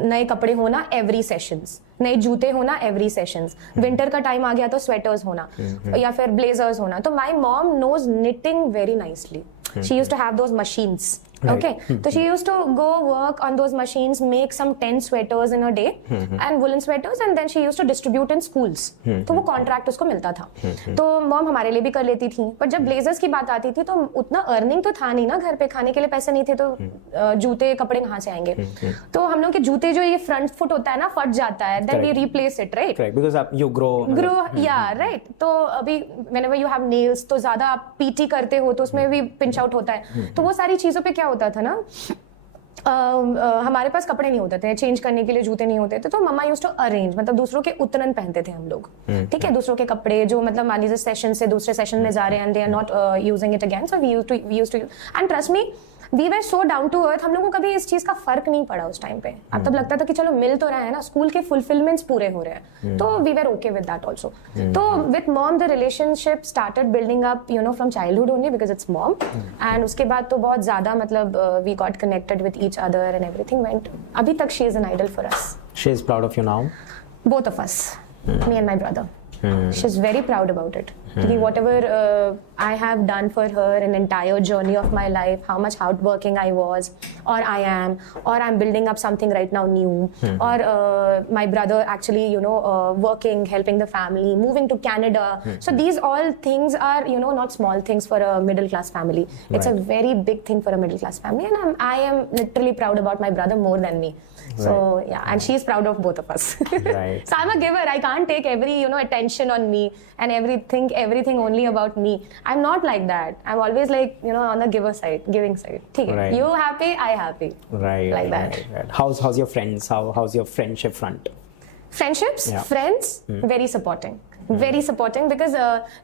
नए कपड़े होना एवरी सेशंस, नए जूते होना एवरी सेशंस, विंटर का टाइम आ गया तो स्वेटर्स होना या फिर ब्लेजर्स होना. तो my mom knows knitting very nicely. She used to have those machines, Okay, so she used to go work on those machines, make some 10 sweaters in a day and woolen sweaters, and then she used to distribute in schools. तो वो contract उसको मिलता था. तो mom हमारे लिए भी कर लेती थी, पर जब ब्लेजर्स की बात आती थी तो उतना अर्निंग तो था नहीं ना, घर पे खाने के लिए पैसे नहीं थे, तो जूते कपड़े कहाँ से आएंगे. तो हम लोग के जूते जो ये फ्रंट फुट होता है ना, फट जाता है, then we replace it, right? Correct, because you grow. Yeah, right. तो अभी whenever you have nails, तो ज्यादा आप PT करते हो तो उसमें भी पिंच आउट होता है. तो वो सारी चीजों पे क्या होता था ना, हमारे पास कपड़े नहीं होते थे, चेंज करने के लिए जूते नहीं होते थे, तो मम्मा यूज्ड टू अरेंज, मतलब दूसरों के उतरन पहनते थे हम लोग. ठीक है, दूसरों के कपड़े जो मतलब मान लीजिए सेशन से दूसरे सेशन में जा रहे हैं, and they are not using it again, so we used to and trust me, we were so down to earth. हम लोगों को कभी इस चीज का फर्क नहीं पड़ा उस टाइम पे. अब तब लगता था कि चलो मिल तो रहा है ना, स्कूल के फुलफिलमेंट्स पूरे हो रहे हैं, तो we were okay with that also. तो with mom the relationship started building up, you know, from childhood only because it's mom, and उसके बाद तो बहुत ज्यादा मतलब we got connected with each other and everything went. अभी तक she is an idol for us. She is proud of you now? Both of us, me and my brother. She's very proud about it. Whatever I have done for her an entire journey of my life, how much hardworking I was, or I am, or I'm building up something right now new, or my brother actually, you know, working, helping the family, moving to Canada. So these all things are, you know, not small things for a middle class family. It's a very big thing for a middle class family, and I am literally proud about my brother more than me. So yeah, and she's proud of both of us. Right. So I'm a giver. I can't take every, you know, attention on me and everything only about me. I'm not like that. I'm always like, you know, on the giver side, giving side. ठीक है, Right. you happy, I happy. Right. Like that. Right. How's your friends? How's your friendship front? Friendships, Yeah. friends, very supporting. Very supporting because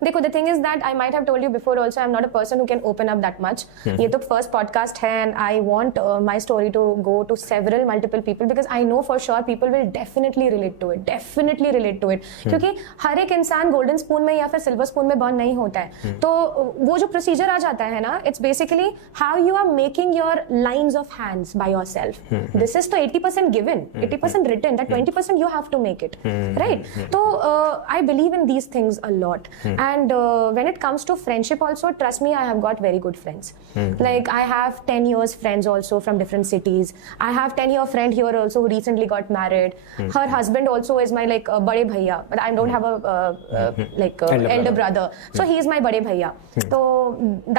देखो, the thing is that I might have told you before also, I'm not a person who can open up that much. ये तो first podcast है, and I want my story to go to several multiple people because I know for sure people will definitely relate to it. Definitely relate to it. क्योंकि हर एक इंसान golden spoon में या फिर silver spoon में born नहीं होता है. तो वो जो procedure आ जाता है ना, it's basically how you are making your lines of hands by yourself. This is तो 80% given, 80% written, that 20% you have to make it, right? So I believe in these things a lot, and when it comes to friendship also, trust me, I have got very good friends. Like I have 10 years friends also from different cities. I have 10-year friend here also who recently got married. Her husband also is my like bade bhaiya, but I don't have a like elder brother, so he is my bade bhaiya. So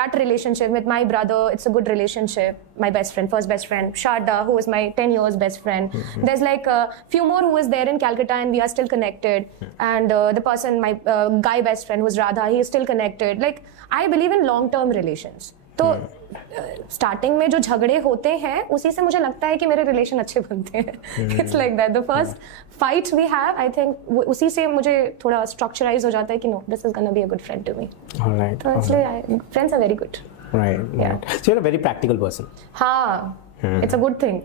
that relationship with my brother, it's a good relationship. My best friend, first best friend Sharda, who is my 10 years best friend. There's like a few more who is there in Calcutta, and we are still connected. And the person, my guy best friend who's Radha, he is still connected. Like I believe in long term relations. तो starting में जो झगड़े होते हैं उसी से मुझे लगता है कि मेरे रिलेशन अच्छे बनते हैं. It's like that, the first fight we have, I think उसी से मुझे थोड़ा स्ट्रक्चराइज हो जाता है कि no, this is gonna be a good friend to me. Alright. तो इसलिए friends are very good. Right. Yeah. So you're a very practical person. हाँ, it's a good thing.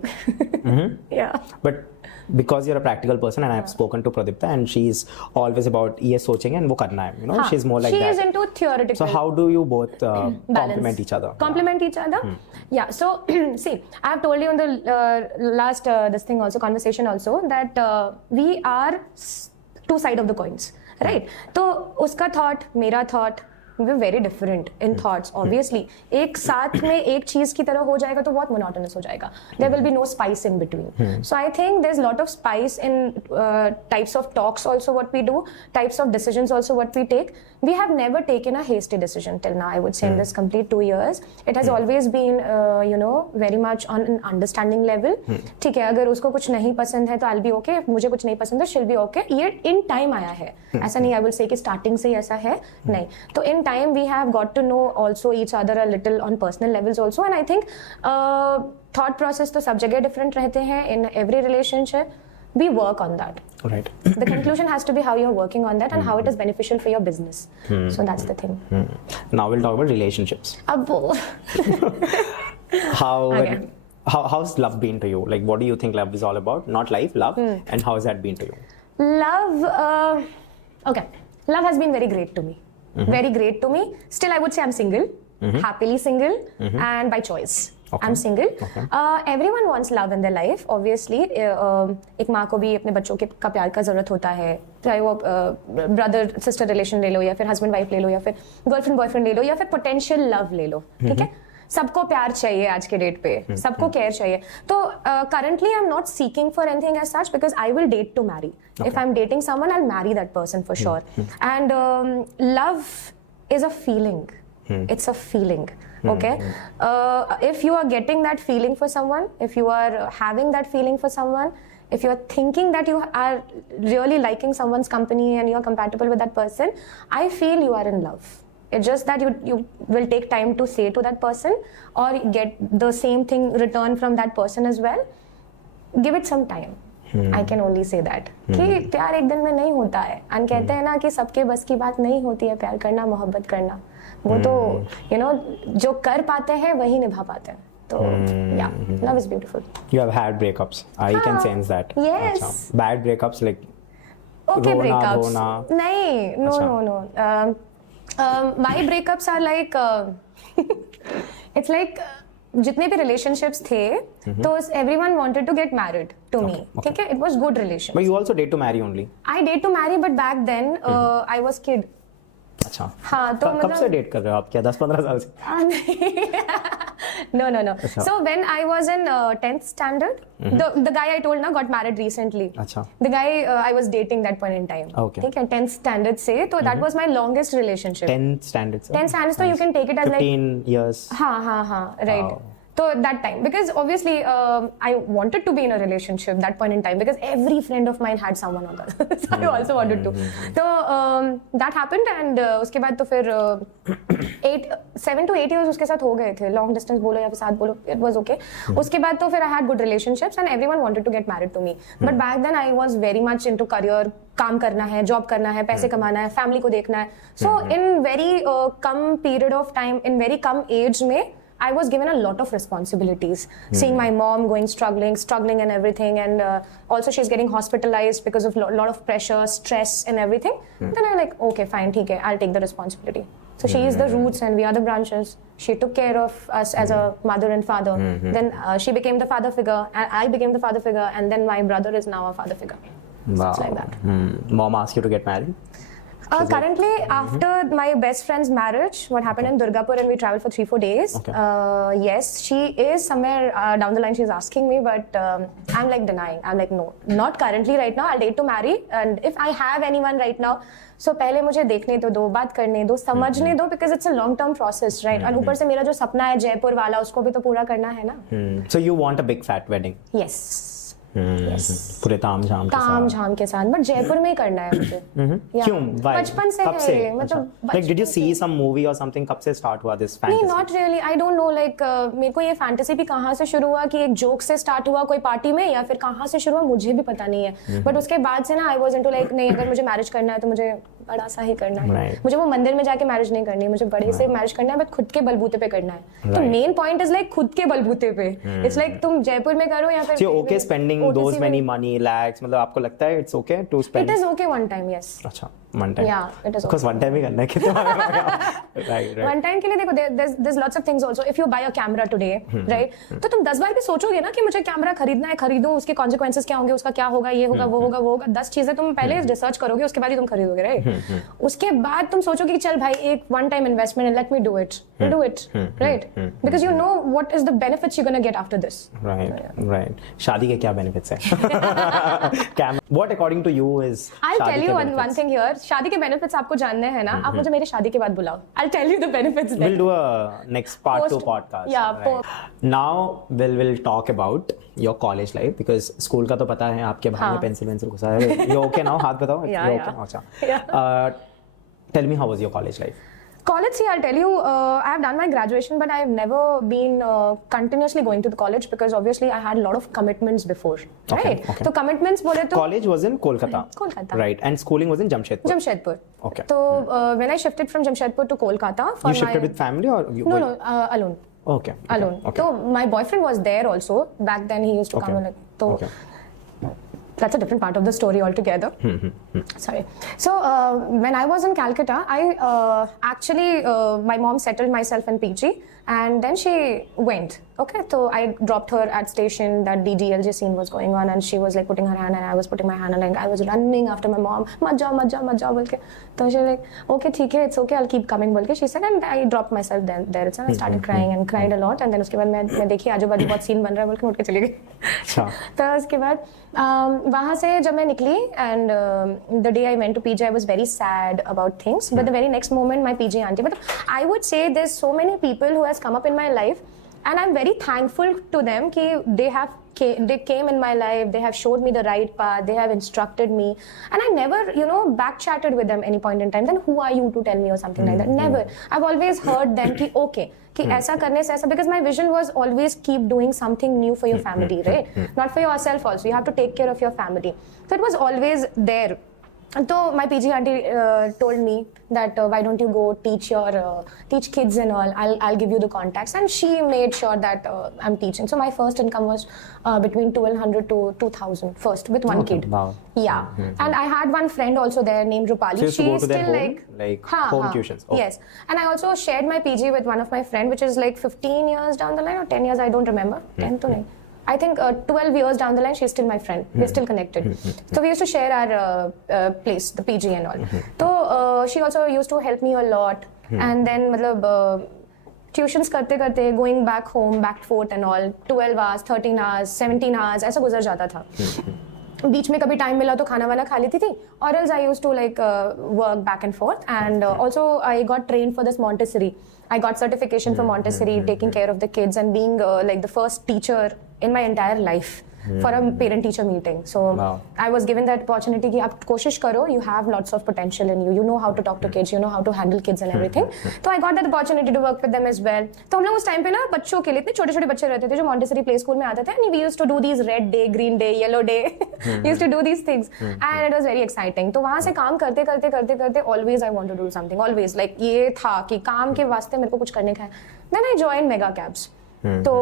Yeah. But because you're a practical person, and I've spoken to Pradipta, and she's always about ये सोचेंगे and वो करना है, you know, she's more like she that. is into theoretical. So how do you both complement each other? Complement each other. Yeah. So see, I have told you in the last this thing also, conversation also, that we are two side of the coins, right? तो उसका thought, मेरा thought, we're very different in thoughts, obviously. एक साथ में एक चीज की तरह हो जाएगा तो बहुत monotonous हो जाएगा. There will be no spice in between. So I think there's a lot of spice in types of talks also what we do, types of decisions also what we take. We have never taken a hasty decision till now, I would say, in this complete 2 years. It has always been, you know, very much on an understanding level. ठीक है, अगर उसको कुछ नहीं पसंद है तो I'll be okay. मुझे कुछ नहीं पसंद है, she'll be okay. ये in time आया है. ऐसा नहीं I will say कि starting से ही ऐसा है. नहीं. तो in time we have got to know also each other a little on personal levels also, and I think thought process तो सब जगह different रहते हैं in every relationship. We work on that. Right. The conclusion has to be how you're working on that and how it is beneficial for your business. So that's the thing. Now we'll talk about relationships. अब Okay. How's love been to you? Like, what do you think love is all about? Not life, love, and how has that been to you? love, okay, love has been very great to me. Very great to me. Still, I would say I'm single, happily single, and by choice. Okay. I'm single. Okay. Everyone wants love in their life, obviously. एक माँ को भी अपने बच्चों के का प्यार का जरूरत होता है. चाहे वो ब्रदर सिस्टर रिलेशन ले लो या फिर हस्बैंड वाइफ ले लो या फिर गर्लफ्रेंड बॉयफ्रेंड ले लो या फिर पोटेंशियल लव ले लो. ठीक है. सबको प्यार चाहिए आज के डेट पे, सबको केयर चाहिए. तो currently I'm not seeking for anything as such because I will date to marry. If I'm dating someone, I'll marry that person for sure. And love is a feeling. It's a feeling. Okay. If you are getting that feeling for someone, if you are having that feeling for someone, if you are thinking that you are really liking someone's company and you are compatible with that person, I feel you are in love. It's just that you will take time to say to that person or get the same thing return from that person as well. Give it some time. I can only say that. कि प्यार एक दिन में नहीं होता है. And कहते हैं ना कि सबके बस की बात नहीं होती है प्यार करना, मोहब्बत करना. वो तो you know जो कर पाते हैं वही निभा पाते हैं. So yeah, love is beautiful. You have had breakups. I can sense that. Yes. अच्छा. Bad breakups like Okay, रोना, breakups. धोना. नहीं, no. My breakups are like it's like जितने भी relationships थे, तो everyone wanted to get married to me. ठीक है? It was good relation. But you also date to marry only. I date to marry, but back then I was kid. अच्छा. हाँ तो कब से डेट कर रहे हो आप? क्या 10-15 साल से? No. So when I was in 10th standard, the guy I told ना got married recently. अच्छा. The guy I was dating that point in time. Okay. ठीक है 10th standard से, तो that was my longest relationship. 10th standard से? 10th standard, so you can take it as like 15 years. हाँ, right. Wow. So that time, because obviously I wanted to be in a relationship that point in time because every friend of mine had someone on that. So I also wanted to. So that happened and उसके बाद तो फिर 7 to 8 years उसके साथ हो गए थे. Long distance बोलो या फिर साथ बोलो, it was okay. उसके बाद तो फिर I had good relationships and everyone wanted to get married to me. But back then I was very much into career. काम करना है, जॉब करना है, पैसे कमाना है, फैमिली को देखना है. So in very come period of time, in very come age में I was given a lot of responsibilities. Seeing my mom struggling and everything, and also she's getting hospitalized because of lot of pressure, stress and everything. Then I'm like, okay, fine, ठीक है, I'll take the responsibility. So she is the roots and we are the branches. She took care of us as a mother and father. Then she became the father figure, and I became the father figure, and then my brother is now a father figure. So Wow. it's like that. Mom asked you to get married? Currently, after my best friend's marriage, what happened in Durgapur and we traveled for 3-4 days. Okay. Yes, she is somewhere down the line. She's asking me, but I'm like denying. I'm like, no, not currently right now. I'll date to marry, and if I have anyone right now, so पहले मुझे देखने तो दो, बात करने दो, समझने दो, because it's a long-term process, right? और ऊपर से मेरा जो सपना है जयपुर वाला, उसको भी तो पूरा करना है ना? So you want a big fat wedding? Yes. Yes. पूरे ताम-झाम के साथ. ताम-झाम के साथ, बट जयपुर में ही करना है मुझे. क्यों? Why? बचपन से कब से? है, मतलब Like did you see some movie or something? कब से start हुआ this fantasy? नहीं, not really. I don't know. Like मेरे को ये fantasy भी कहाँ से शुरू हुआ कि एक joke से start हुआ कोई पार्टी में या फिर कहाँ से शुरू हुआ मुझे भी पता नहीं है. But उसके बाद से ना I was into like नहीं, अगर मुझे marriage करना है तो मुझे बड़ा सा ही करना है. Right. मुझे वो मंदिर में जाके मैरिज नहीं करनी है, मुझे बड़े से मैरिज करना है, बट खुद के बलबूते पे करना है. तो मेन पॉइंट इज लाइक खुद के बलबूते पे. इट्स लाइक तुम जयपुर में करो या फिर So you're okay spending those many money, lakhs, मतलब आपको लगता है it's okay to spend? It is okay one time, yes. अच्छा, one time. Yeah, it is okay. Because one time ही करना है कितना right. One time के लिए देखो, there's lots of things also. If you buy a camera today, right? तो तुम 10 बार भी सोचोगे ना कि मुझे कैमरा खरीदना है, खरीदूं, उसके consequences क्या होंगे, उसका क्या होगा, ये होगा, वो होगा. 10 चीजें तुम पहले रिसर्च करोगे, उसके बाद ही तुम खरीदोगे, राइट? उसके बाद तुम सोचोगे कि चल भाई एक one time investment and let me do it. Do it, right? Because you know what is the benefits you're gonna get after this. Right. शादी के क्या benefits हैं? What according to you is I'll tell you one benefits? thing here. शादी के benefits आपको जानने हैं ना, आप मुझे मेरी शादी के बाद बुलाओ. I'll tell you the benefits then. We'll do a next part 2 podcast. Yeah. Right. Now we'll talk about your college life because school का तो पता है आपके भाई ने पेंसिल घुसा है. You okay now? हाथ बताओ. Yeah. अच्छा. Tell me how was your college life? College, see, I'll tell you, I have done my graduation, but I've never been continuously going to the college because obviously I had a lot of commitments before, right? Okay. So commitments बोले तो College was in Kolkata. Right. And schooling was in Jamshedpur. Jamshedpur. Okay. So when I shifted from Jamshedpur to Kolkata for You shifted with family or you? No, alone. Okay. Alone. Okay. So my boyfriend was there also. Back then he used to come like so. Okay. That's a different part of the story altogether. Sorry. So when I was in Calcutta, I actually my mom settled myself in PG, and then she went. Okay, so I dropped her at station. That DDLJ scene was going on, and she was like putting her hand, and I was putting my hand, and like I was running after my mom. मत जाओ बोल के. So she was like, okay, ठीक है, it's okay, I'll keep coming बोल के. She said, and I dropped myself there. And I started crying and cried a lot, and then उसके बाद मैं देखी आजू बाजू बहुत सीन बन रहा है बोल के उठ के चली गई. अच्छा. तो उसके बाद वहाँ से जब मैं निकली, and the day I went to PG, I was very sad about things. But the very next moment, my PG auntie. But I would say there's so many people who has come up in my life, and I'm very thankful to them कि they came in my life, they have showed me the right path, they have instructed me, and I never, back chatted with them any point in time. Then who are you to tell me or something like that? Never. I've always heard them कि okay, कि ऐसा करने से ऐसा, because my vision was always keep doing something new for your family, right? Not for yourself also. You have to take care of your family. So it was always there. So my PG auntie told me that why don't you go teach kids and all. I'll give you the contacts, and she made sure that I'm teaching. So my first income was between 1,200 to 2,000 first with one kid. Wow. Yeah, and I had one friend also there named Rupali. So you used to she go is to their still home, like home tuitions. Oh. Yes, and I also shared my PG with one of my friend, which is like 15 years down the line or 10 years. I don't remember. 10 to 9. I think 12 years down the line, she's still my friend. We're still connected. So we used to share our place, the PG and all. So she also used to help me a lot. And then, tuitions करते going back home, back forth and all, 12 hours, 13 hours, 17 hours, ऐसा गुजर जाता था. बीच में कभी time मिला तो खाना वाला खा लेती थी, or else I used to work back and forth. And also I got trained for this Montessori. I got certification for Montessori, taking care of the kids and being the first teacher in my entire life for a parent-teacher meeting. So I was given that opportunity कि आप कोशिश करो, you have lots of potential in you. You know how to talk to kids, you know how to handle kids and everything. So I got that opportunity to work with them as well. तो हम लोग उस time पे ना बच्चों के लिए इतने छोटे-छोटे बच्चे रहते थे जो Montessori play school में आते थे, and we used to do these red day, green day, yellow day. We used to do these things, and it was very exciting. तो वहाँ से काम करते always I want to do something. Always like ये था कि काम के वास्ते मेरे को कुछ करने का है. Then I joined Mega Cabs. तो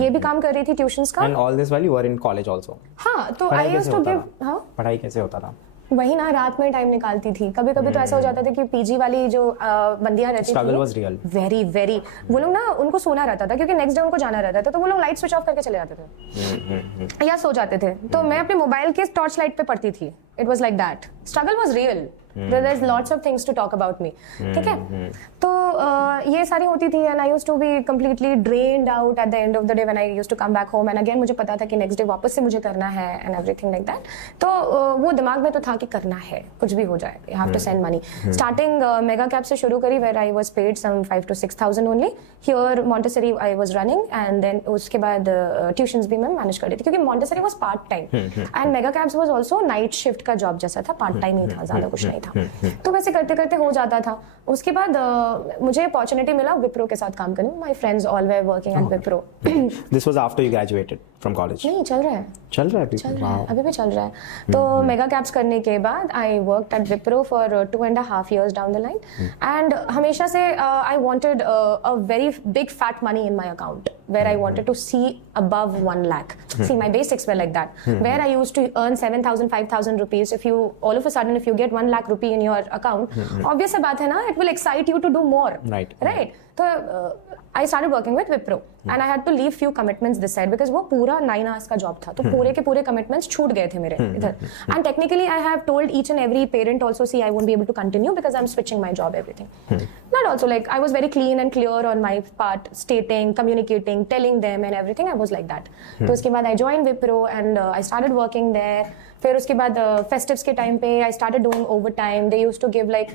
ये भी काम कर रही थी ट्यूशंस का. And all this while you were in college also. हाँ, तो I used to give. हाँ. पढ़ाई कैसे होता था? वही ना, रात में टाइम निकालती थी. कभी कभी तो ऐसा हो जाता था कि पीजी वाली जो बंदियां रहती थी, Struggle was real. very वो लोग ना, उनको सोना रहता था क्योंकि नेक्स्ट डे उनको जाना रहता था, तो वो लोग लाइट स्विच ऑफ करके चले जाते थे या सो जाते थे. तो मैं अपने मोबाइल के टॉर्च लाइट पे पढ़ती थी. It was like that. Struggle was real. There is lots of things to talk about me. ठीक है. तो ये सारी होती थी, and I used to be completely drained out at the end of the day when I used to come back home. And again मुझे पता था कि next day वापस से मुझे करना है and everything like that. तो वो दिमाग में तो था कि करना है, कुछ भी हो जाए. You have to send money. Starting Mega Cab से शुरू करी, where I was paid some 5,000 to 6,000 only. Here Montessori I was running, and then उसके बाद tuitions भी मैं manage कर रही थी क्योंकि Montessori was part time and Mega Cabs was also night shift का job जैसा था, part time ही था, ज़्यादा कुछ नहीं था. तो वैसे करते करते हो जाता था. उसके बाद मुझे अपॉर्चुनिटी मिला विप्रो के साथ काम करने. My friends all were working at Wipro. This was after you graduated from college? नहीं, चल रहा है अभी भी चल रहा है. तो मेगा कैब्स करने के बाद I worked eight Wipro for 2.5 years down the line. And हमेशा से I wanted a very big fat money in my account where I wanted to see above 1 lakh. See, my basics were like that. Where I used to earn 7,000, 5,000 rupees, if you all of a sudden if you get 1 lakh rupee in your account, obvious बात है ना, it will excite you to do more. Right. So I started working with Wipro, and I had to leave few commitments this side because वो पूरा 9 hours का job था. तो पूरे के पूरे commitments छूट गए थे मेरे इधर. And technically I have told each and every parent also, see, I won't be able to continue because I'm switching my job, everything. But also like I was very clean and clear on my part, stating, communicating, telling them and everything. I was like that. तो उसके बाद I joined Wipro and I started working there. फिर उसके बाद festives के time पे I started doing overtime. They used to give like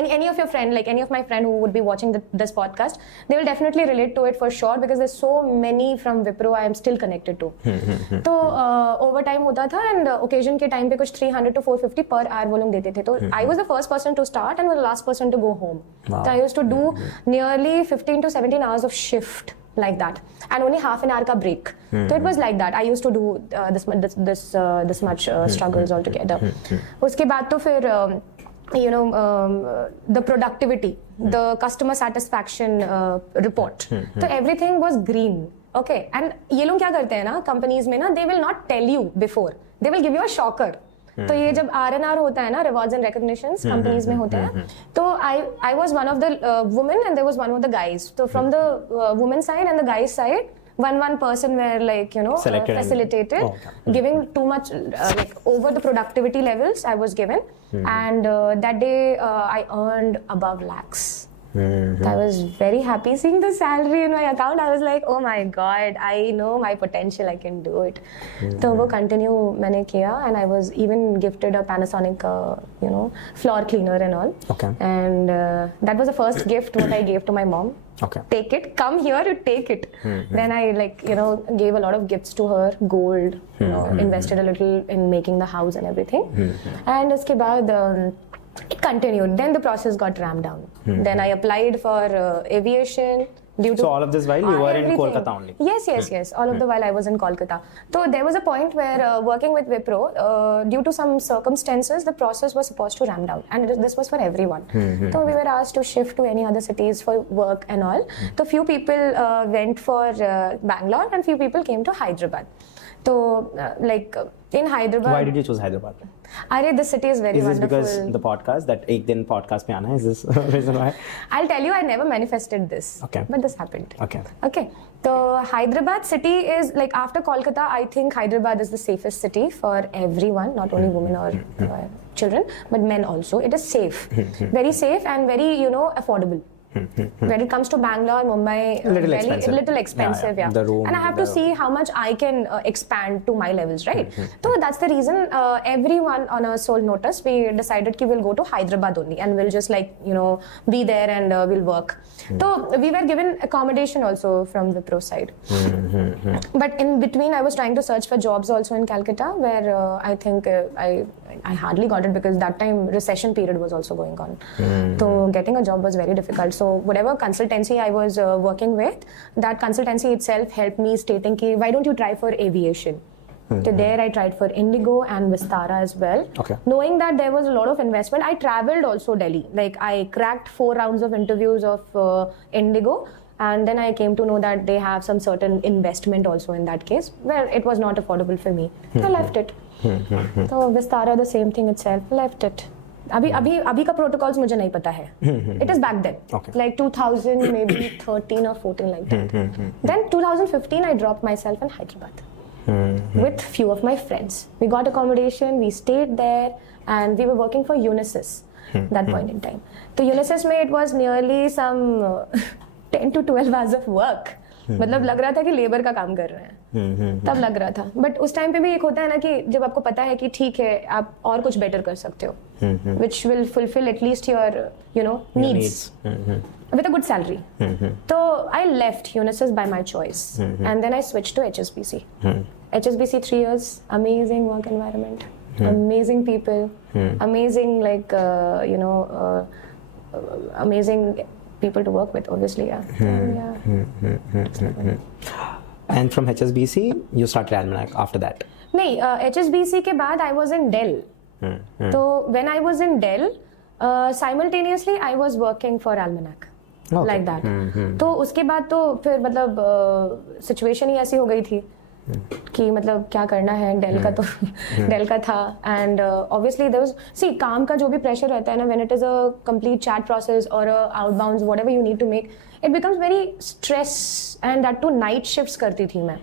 any of your friend, like any of my friend who would be watching this podcast, they will definitely relate to it for sure because there's so many from Wipro I am still connected to. तो overtime होता था and occasion के time पे कुछ 300 to 450 per hour वो लोग देते थे. तो I was the first person to start and was the last person to go home. So I used to do nearly 15 to 17 hours of shift. Like that, and only half an hour ka break. So it was like that. I used to do this much struggles altogether. उसके बाद तो फिर the productivity, the customer satisfaction report. So everything was green. Okay, and ये लोग क्या करते हैं ना, companies में ना, they will not tell you before. They will give you a shocker. तो ये जब R&R होता है ना, रिवॉर्ड्स एंड रिकॉग्निशंस कंपनीज में होते हैं, तो I was one of the women and there was one of the guys. तो from the women side and the guys side, one person were like, you know, Selected and- facilitated, Oh, okay. giving too much like over the productivity levels I was given, and that day I earned above lakhs. I was very happy seeing the salary in my account. I was like, oh my god, I know my potential, I can do it. तो वो continue मैंने किया, and I was even gifted a Panasonic, you know, floor cleaner and all. Okay. And that was the first gift what I gave to my mom. Okay. Take it, come here, you take it. Then I, like, you know, gave a lot of gifts to her, gold, you know, invested a little in making the house and everything. And उसके बाद it continued. Then the process got ramped down. Then I applied for aviation. Due to So all of this while you were in everything. Kolkata only? Yes. All of the while I was in Kolkata. So there was a point where working with Wipro, due to some circumstances, the process was supposed to ramp down, and this was for everyone. So we were asked to shift to any other cities for work and all. So few people went for Bangalore, and few people came to Hyderabad. So like in Hyderabad. Why did you choose Hyderabad? Arey, this city is very Is this wonderful. because the podcast that एक दिन podcast पे आना है? Is this reason why? I'll tell you, I never manifested this. Okay. But this happened. Okay. So Hyderabad city is like, after Kolkata, I think Hyderabad is the safest city for everyone, not only women or children, but men also. It is safe, very safe and very, you know, affordable. When it comes to Bangalore, Mumbai, Little Delhi, expensive. little expensive, Yeah. The room, and I have to see how much I can expand to my levels, right? So that's the reason everyone on a sole notice, we decided that we'll go to Hyderabad only, and we'll just, like, you know, be there and we'll work. So we were given accommodation also from Wipro side. But in between, I was trying to search for jobs also in Calcutta, where I think I hardly got it, because that time recession period was also going on. So getting a job was very difficult. So whatever consultancy I was working with, that consultancy itself helped me, stating ki, why don't you try for aviation? So there I tried for Indigo and Vistara as well. Okay. Knowing that there was a lot of investment, I traveled also Delhi. Like, I cracked 4 rounds of interviews of Indigo, and then I came to know that they have some certain investment also in that case, where it was not affordable for me. I left it. So Vistara, the same thing itself, left it. अभी का protocols मुझे नहीं पता है. It is back then. Okay. Like 2000, maybe 13 or 14, like that. Then 2015, I dropped myself in Hyderabad. With few of my friends. We got accommodation, we stayed there, and we were working for Unisys that point in time. So Unisys में it was nearly some 10 to 12 hours of work. मतलब लग रहा था कि labour का काम कर रहे हैं, तब लग रहा था. बट उस टाइम पे भी एक होता है ना कि जब आपको पता है कि ठीक है, आप और कुछ बेटर कर सकते हो, which will fulfill at least your, you know, needs. With a good salary. So I left Unisys by my choice, and then I switched to HSBC. HSBC 3 years, amazing work environment, amazing people, amazing, like, you know, amazing people to work with, obviously. And from HSBC, you started Almanac after that? नहीं, HSBC के बाद I was in Dell. So when I was in Dell, simultaneously I was working for Almanac. Okay. Like that. तो उसके बाद तो फिर मतलब situation ही ऐसी हो गई थी कि मतलब क्या करना है. डेल का तो डेल का था, and obviously there was, see, काम का जो भी प्रेशर रहता है ना, when it is a complete chat process और outbounds, whatever you need to make, it becomes very stress, and that too night shifts करती थी मैं,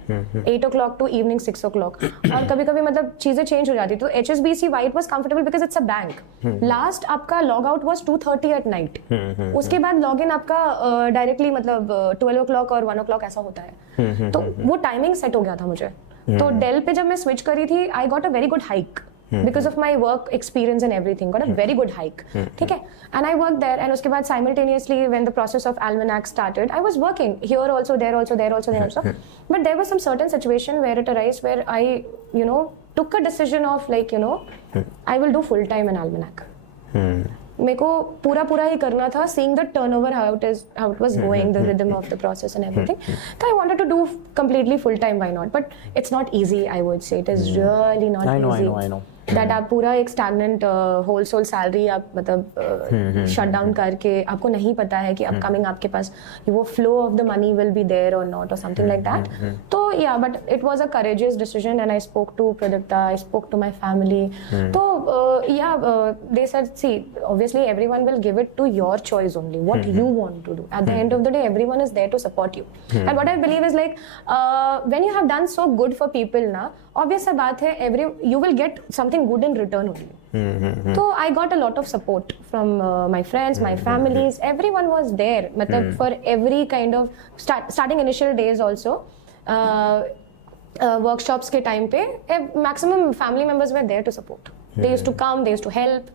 8 o'clock to evening 6 o'clock. और कभी कभी मतलब चीजें चेंज हो जाती. तो HSBC why it was comfortable because it's a bank. Last आपका log out was 2:30 at night. उसके बाद लॉग इन आपका डायरेक्टली मतलब 12 o'clock और 1 o'clock ऐसा होता है. तो वो टाइमिंग सेट हो गया था मुझे. तो डेल पे जब मैं स्विच करी थी, I got a very good hike because of my work experience and everything. Got a very good hike. ठीक है, and I worked there, and उसके बाद simultaneously when the process of Almanac started, I was working here also, there also, there also, there also. But there was some certain situation where it arose where I, you know, took a decision of, like, you know, I will do full time in Almanac. मेरे को पूरा ही करना था, seeing the turnover, how it was going, the rhythm of the process and everything. So I wanted to do completely full time. Why not? But it's not easy, I would say. It is really not easy. I know. that आप पूरा एक stagnant whole soul salary आप मतलब shut down करके आपको नहीं पता है कि upcoming आपके पास वो flow of the money will be there or not or something like that. तो yeah, but it was a courageous decision and I spoke to Pradipta, I spoke to my family. So they said, see, obviously everyone will give it to your choice only, what you want to do. At the end of the day, everyone is there to support you. And what I believe is like, when you have done so good for people na, obvious सा बात है, you will get something good in return only. So I got a lot of support from my friends, my families, everyone was there. मतलब for every kind of starting initial days also. Workshops के time पे maximum family members were there to support. They used to come, they used to help.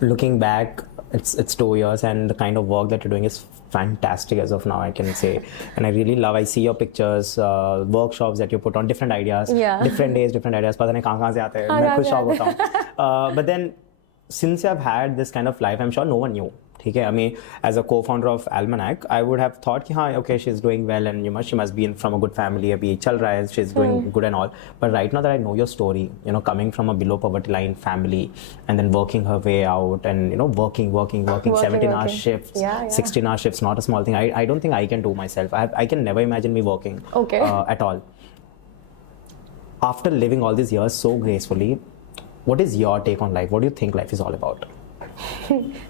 Looking back, it's 2 years and the kind of work that you're doing is fantastic as of now, I can say. And I really love, I see your pictures, workshops that you put on, different ideas, different days, different ideas. पता नहीं कहाँ से आते हैं, मैं खुद शौक होता हूँ. But then, since I've had this kind of life, I'm sure no one knew. ठीक है, I mean, as a co-founder of Almanac, I would have thought कि हाँ, okay, she's doing well and she must be from a good family, अभी चल रहा है, she's doing good and all. But right now that I know your story, coming from a below poverty line family and then working her way out and working 17-hour shifts, 16-hour shifts, not a small thing. I don't think I can do myself. I can never imagine me working at all. After living all these years so gracefully, what is your take on life? What do you think life is all about?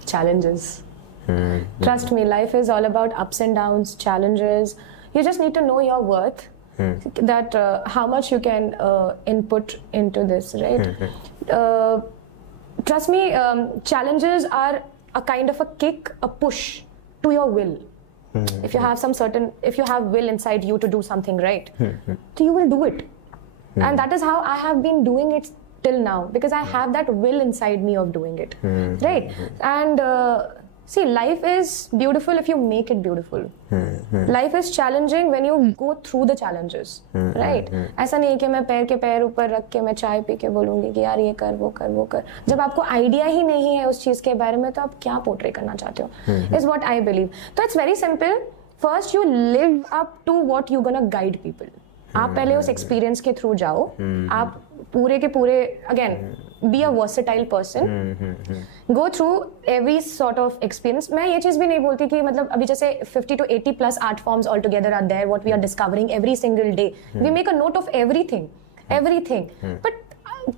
Challenges. Trust me, life is all about ups and downs, challenges. You just need to know your worth, that how much you can input into this, right? Trust me, challenges are a kind of a kick, a push to your will. If you have will inside you to do something right, so you will do it. And that is how I have been doing it till now, because I have that will inside me of doing it, right? And see, life is beautiful if you make it beautiful. Life is challenging when you go through the challenges, right? ऐसा नहीं है कि मैं पैर के पैर ऊपर रख के मैं चाय पी के बोलूँगी कि यार ये कर वो कर वो कर. जब आपको आइडिया ही नहीं है उस चीज़ के बारे में तो आप क्या पोर्ट्रे करना चाहते हो? Is what I believe. तो it's very simple. First you live up to what you gonna guide people. आप पहले उस एक्सपीरियंस के थ्रू जाओ. आप पूरे के पूरे again be a versatile person. Go through every sort of experience. मैं ये चीज़ भी नहीं बोलती कि मतलब अभी जैसे 50 to 80 plus art forms altogether are there, what we are discovering every single day. We make a note of everything. But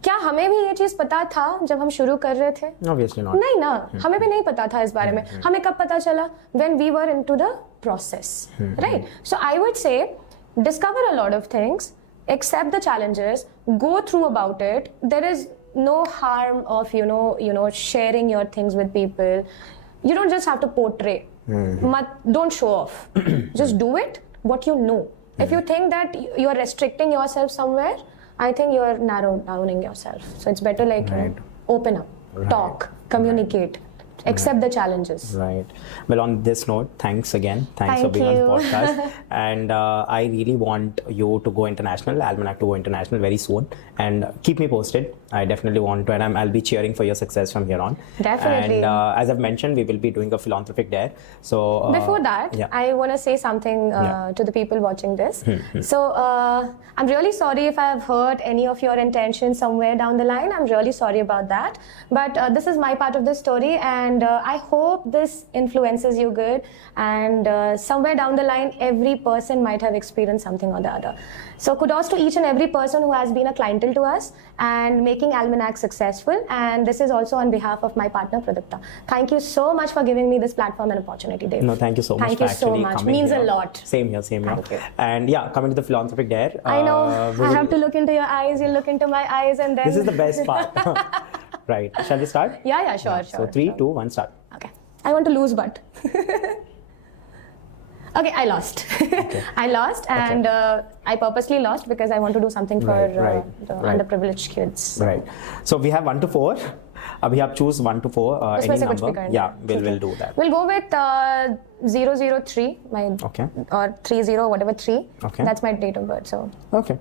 क्या हमें भी ये चीज़ पता था जब हम शुरू कर रहे थे? Obviously not. नहीं ना, हमें भी नहीं पता था इस बारे में. हमें कब पता चला? When we were into the process, right? So I would say discover a lot of things, accept the challenges, go through about it. There is no harm of sharing your things with people. You don't just have to portray. Don't show off. Just do it what you know. If you think that you are restricting yourself somewhere, I think you are narrowing yourself. So it's better open up, talk, communicate. Accept the challenges. Right. Well, on this note, thanks again. Thanks for being on the podcast. And I really want you to go international, Almanac to go international very soon. And keep me posted. I definitely want to, and I'll be cheering for your success from here on. Definitely. And as I've mentioned, we will be doing a philanthropic dare. So before that, I want to say something to the people watching this. So I'm really sorry if I have hurt any of your intentions somewhere down the line. I'm really sorry about that. But this is my part of the story, and I hope this influences you good. And somewhere down the line, every person might have experienced something or the other. So kudos to each and every person who has been a clientele to us and making Almanac successful. And this is also on behalf of my partner Pradipta. Thank you so much for giving me this platform and opportunity, Dave. No, thank you so much. Thank you so much. Means a lot. Same here. Thank you. And yeah, coming to the philanthropic dare. I know. I have to look into your eyes. You look into my eyes, and then. This is the best part. Right. Shall we start? Yeah, sure. So 3, 2, 1, start. Okay. I want to lose, but. Okay, I lost. I lost, and I purposely lost because I want to do something for the underprivileged kids. Right. So we have 1 to 4. Abhi aap choose 1 to 4. Any number. Yeah, we'll do that. We'll go with 003, or 30, whatever 3. Okay. That's my date of birth. So. Okay.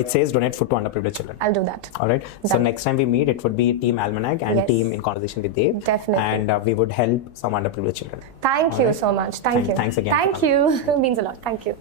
It says donate food to underprivileged children. I'll do that. All right. So next time we meet, it would be Team Almanac and Team In Conversation with Dave. Definitely. And we would help some underprivileged children. Thank you so much. Thank you. Thanks again. Thank you. It means a lot. Thank you.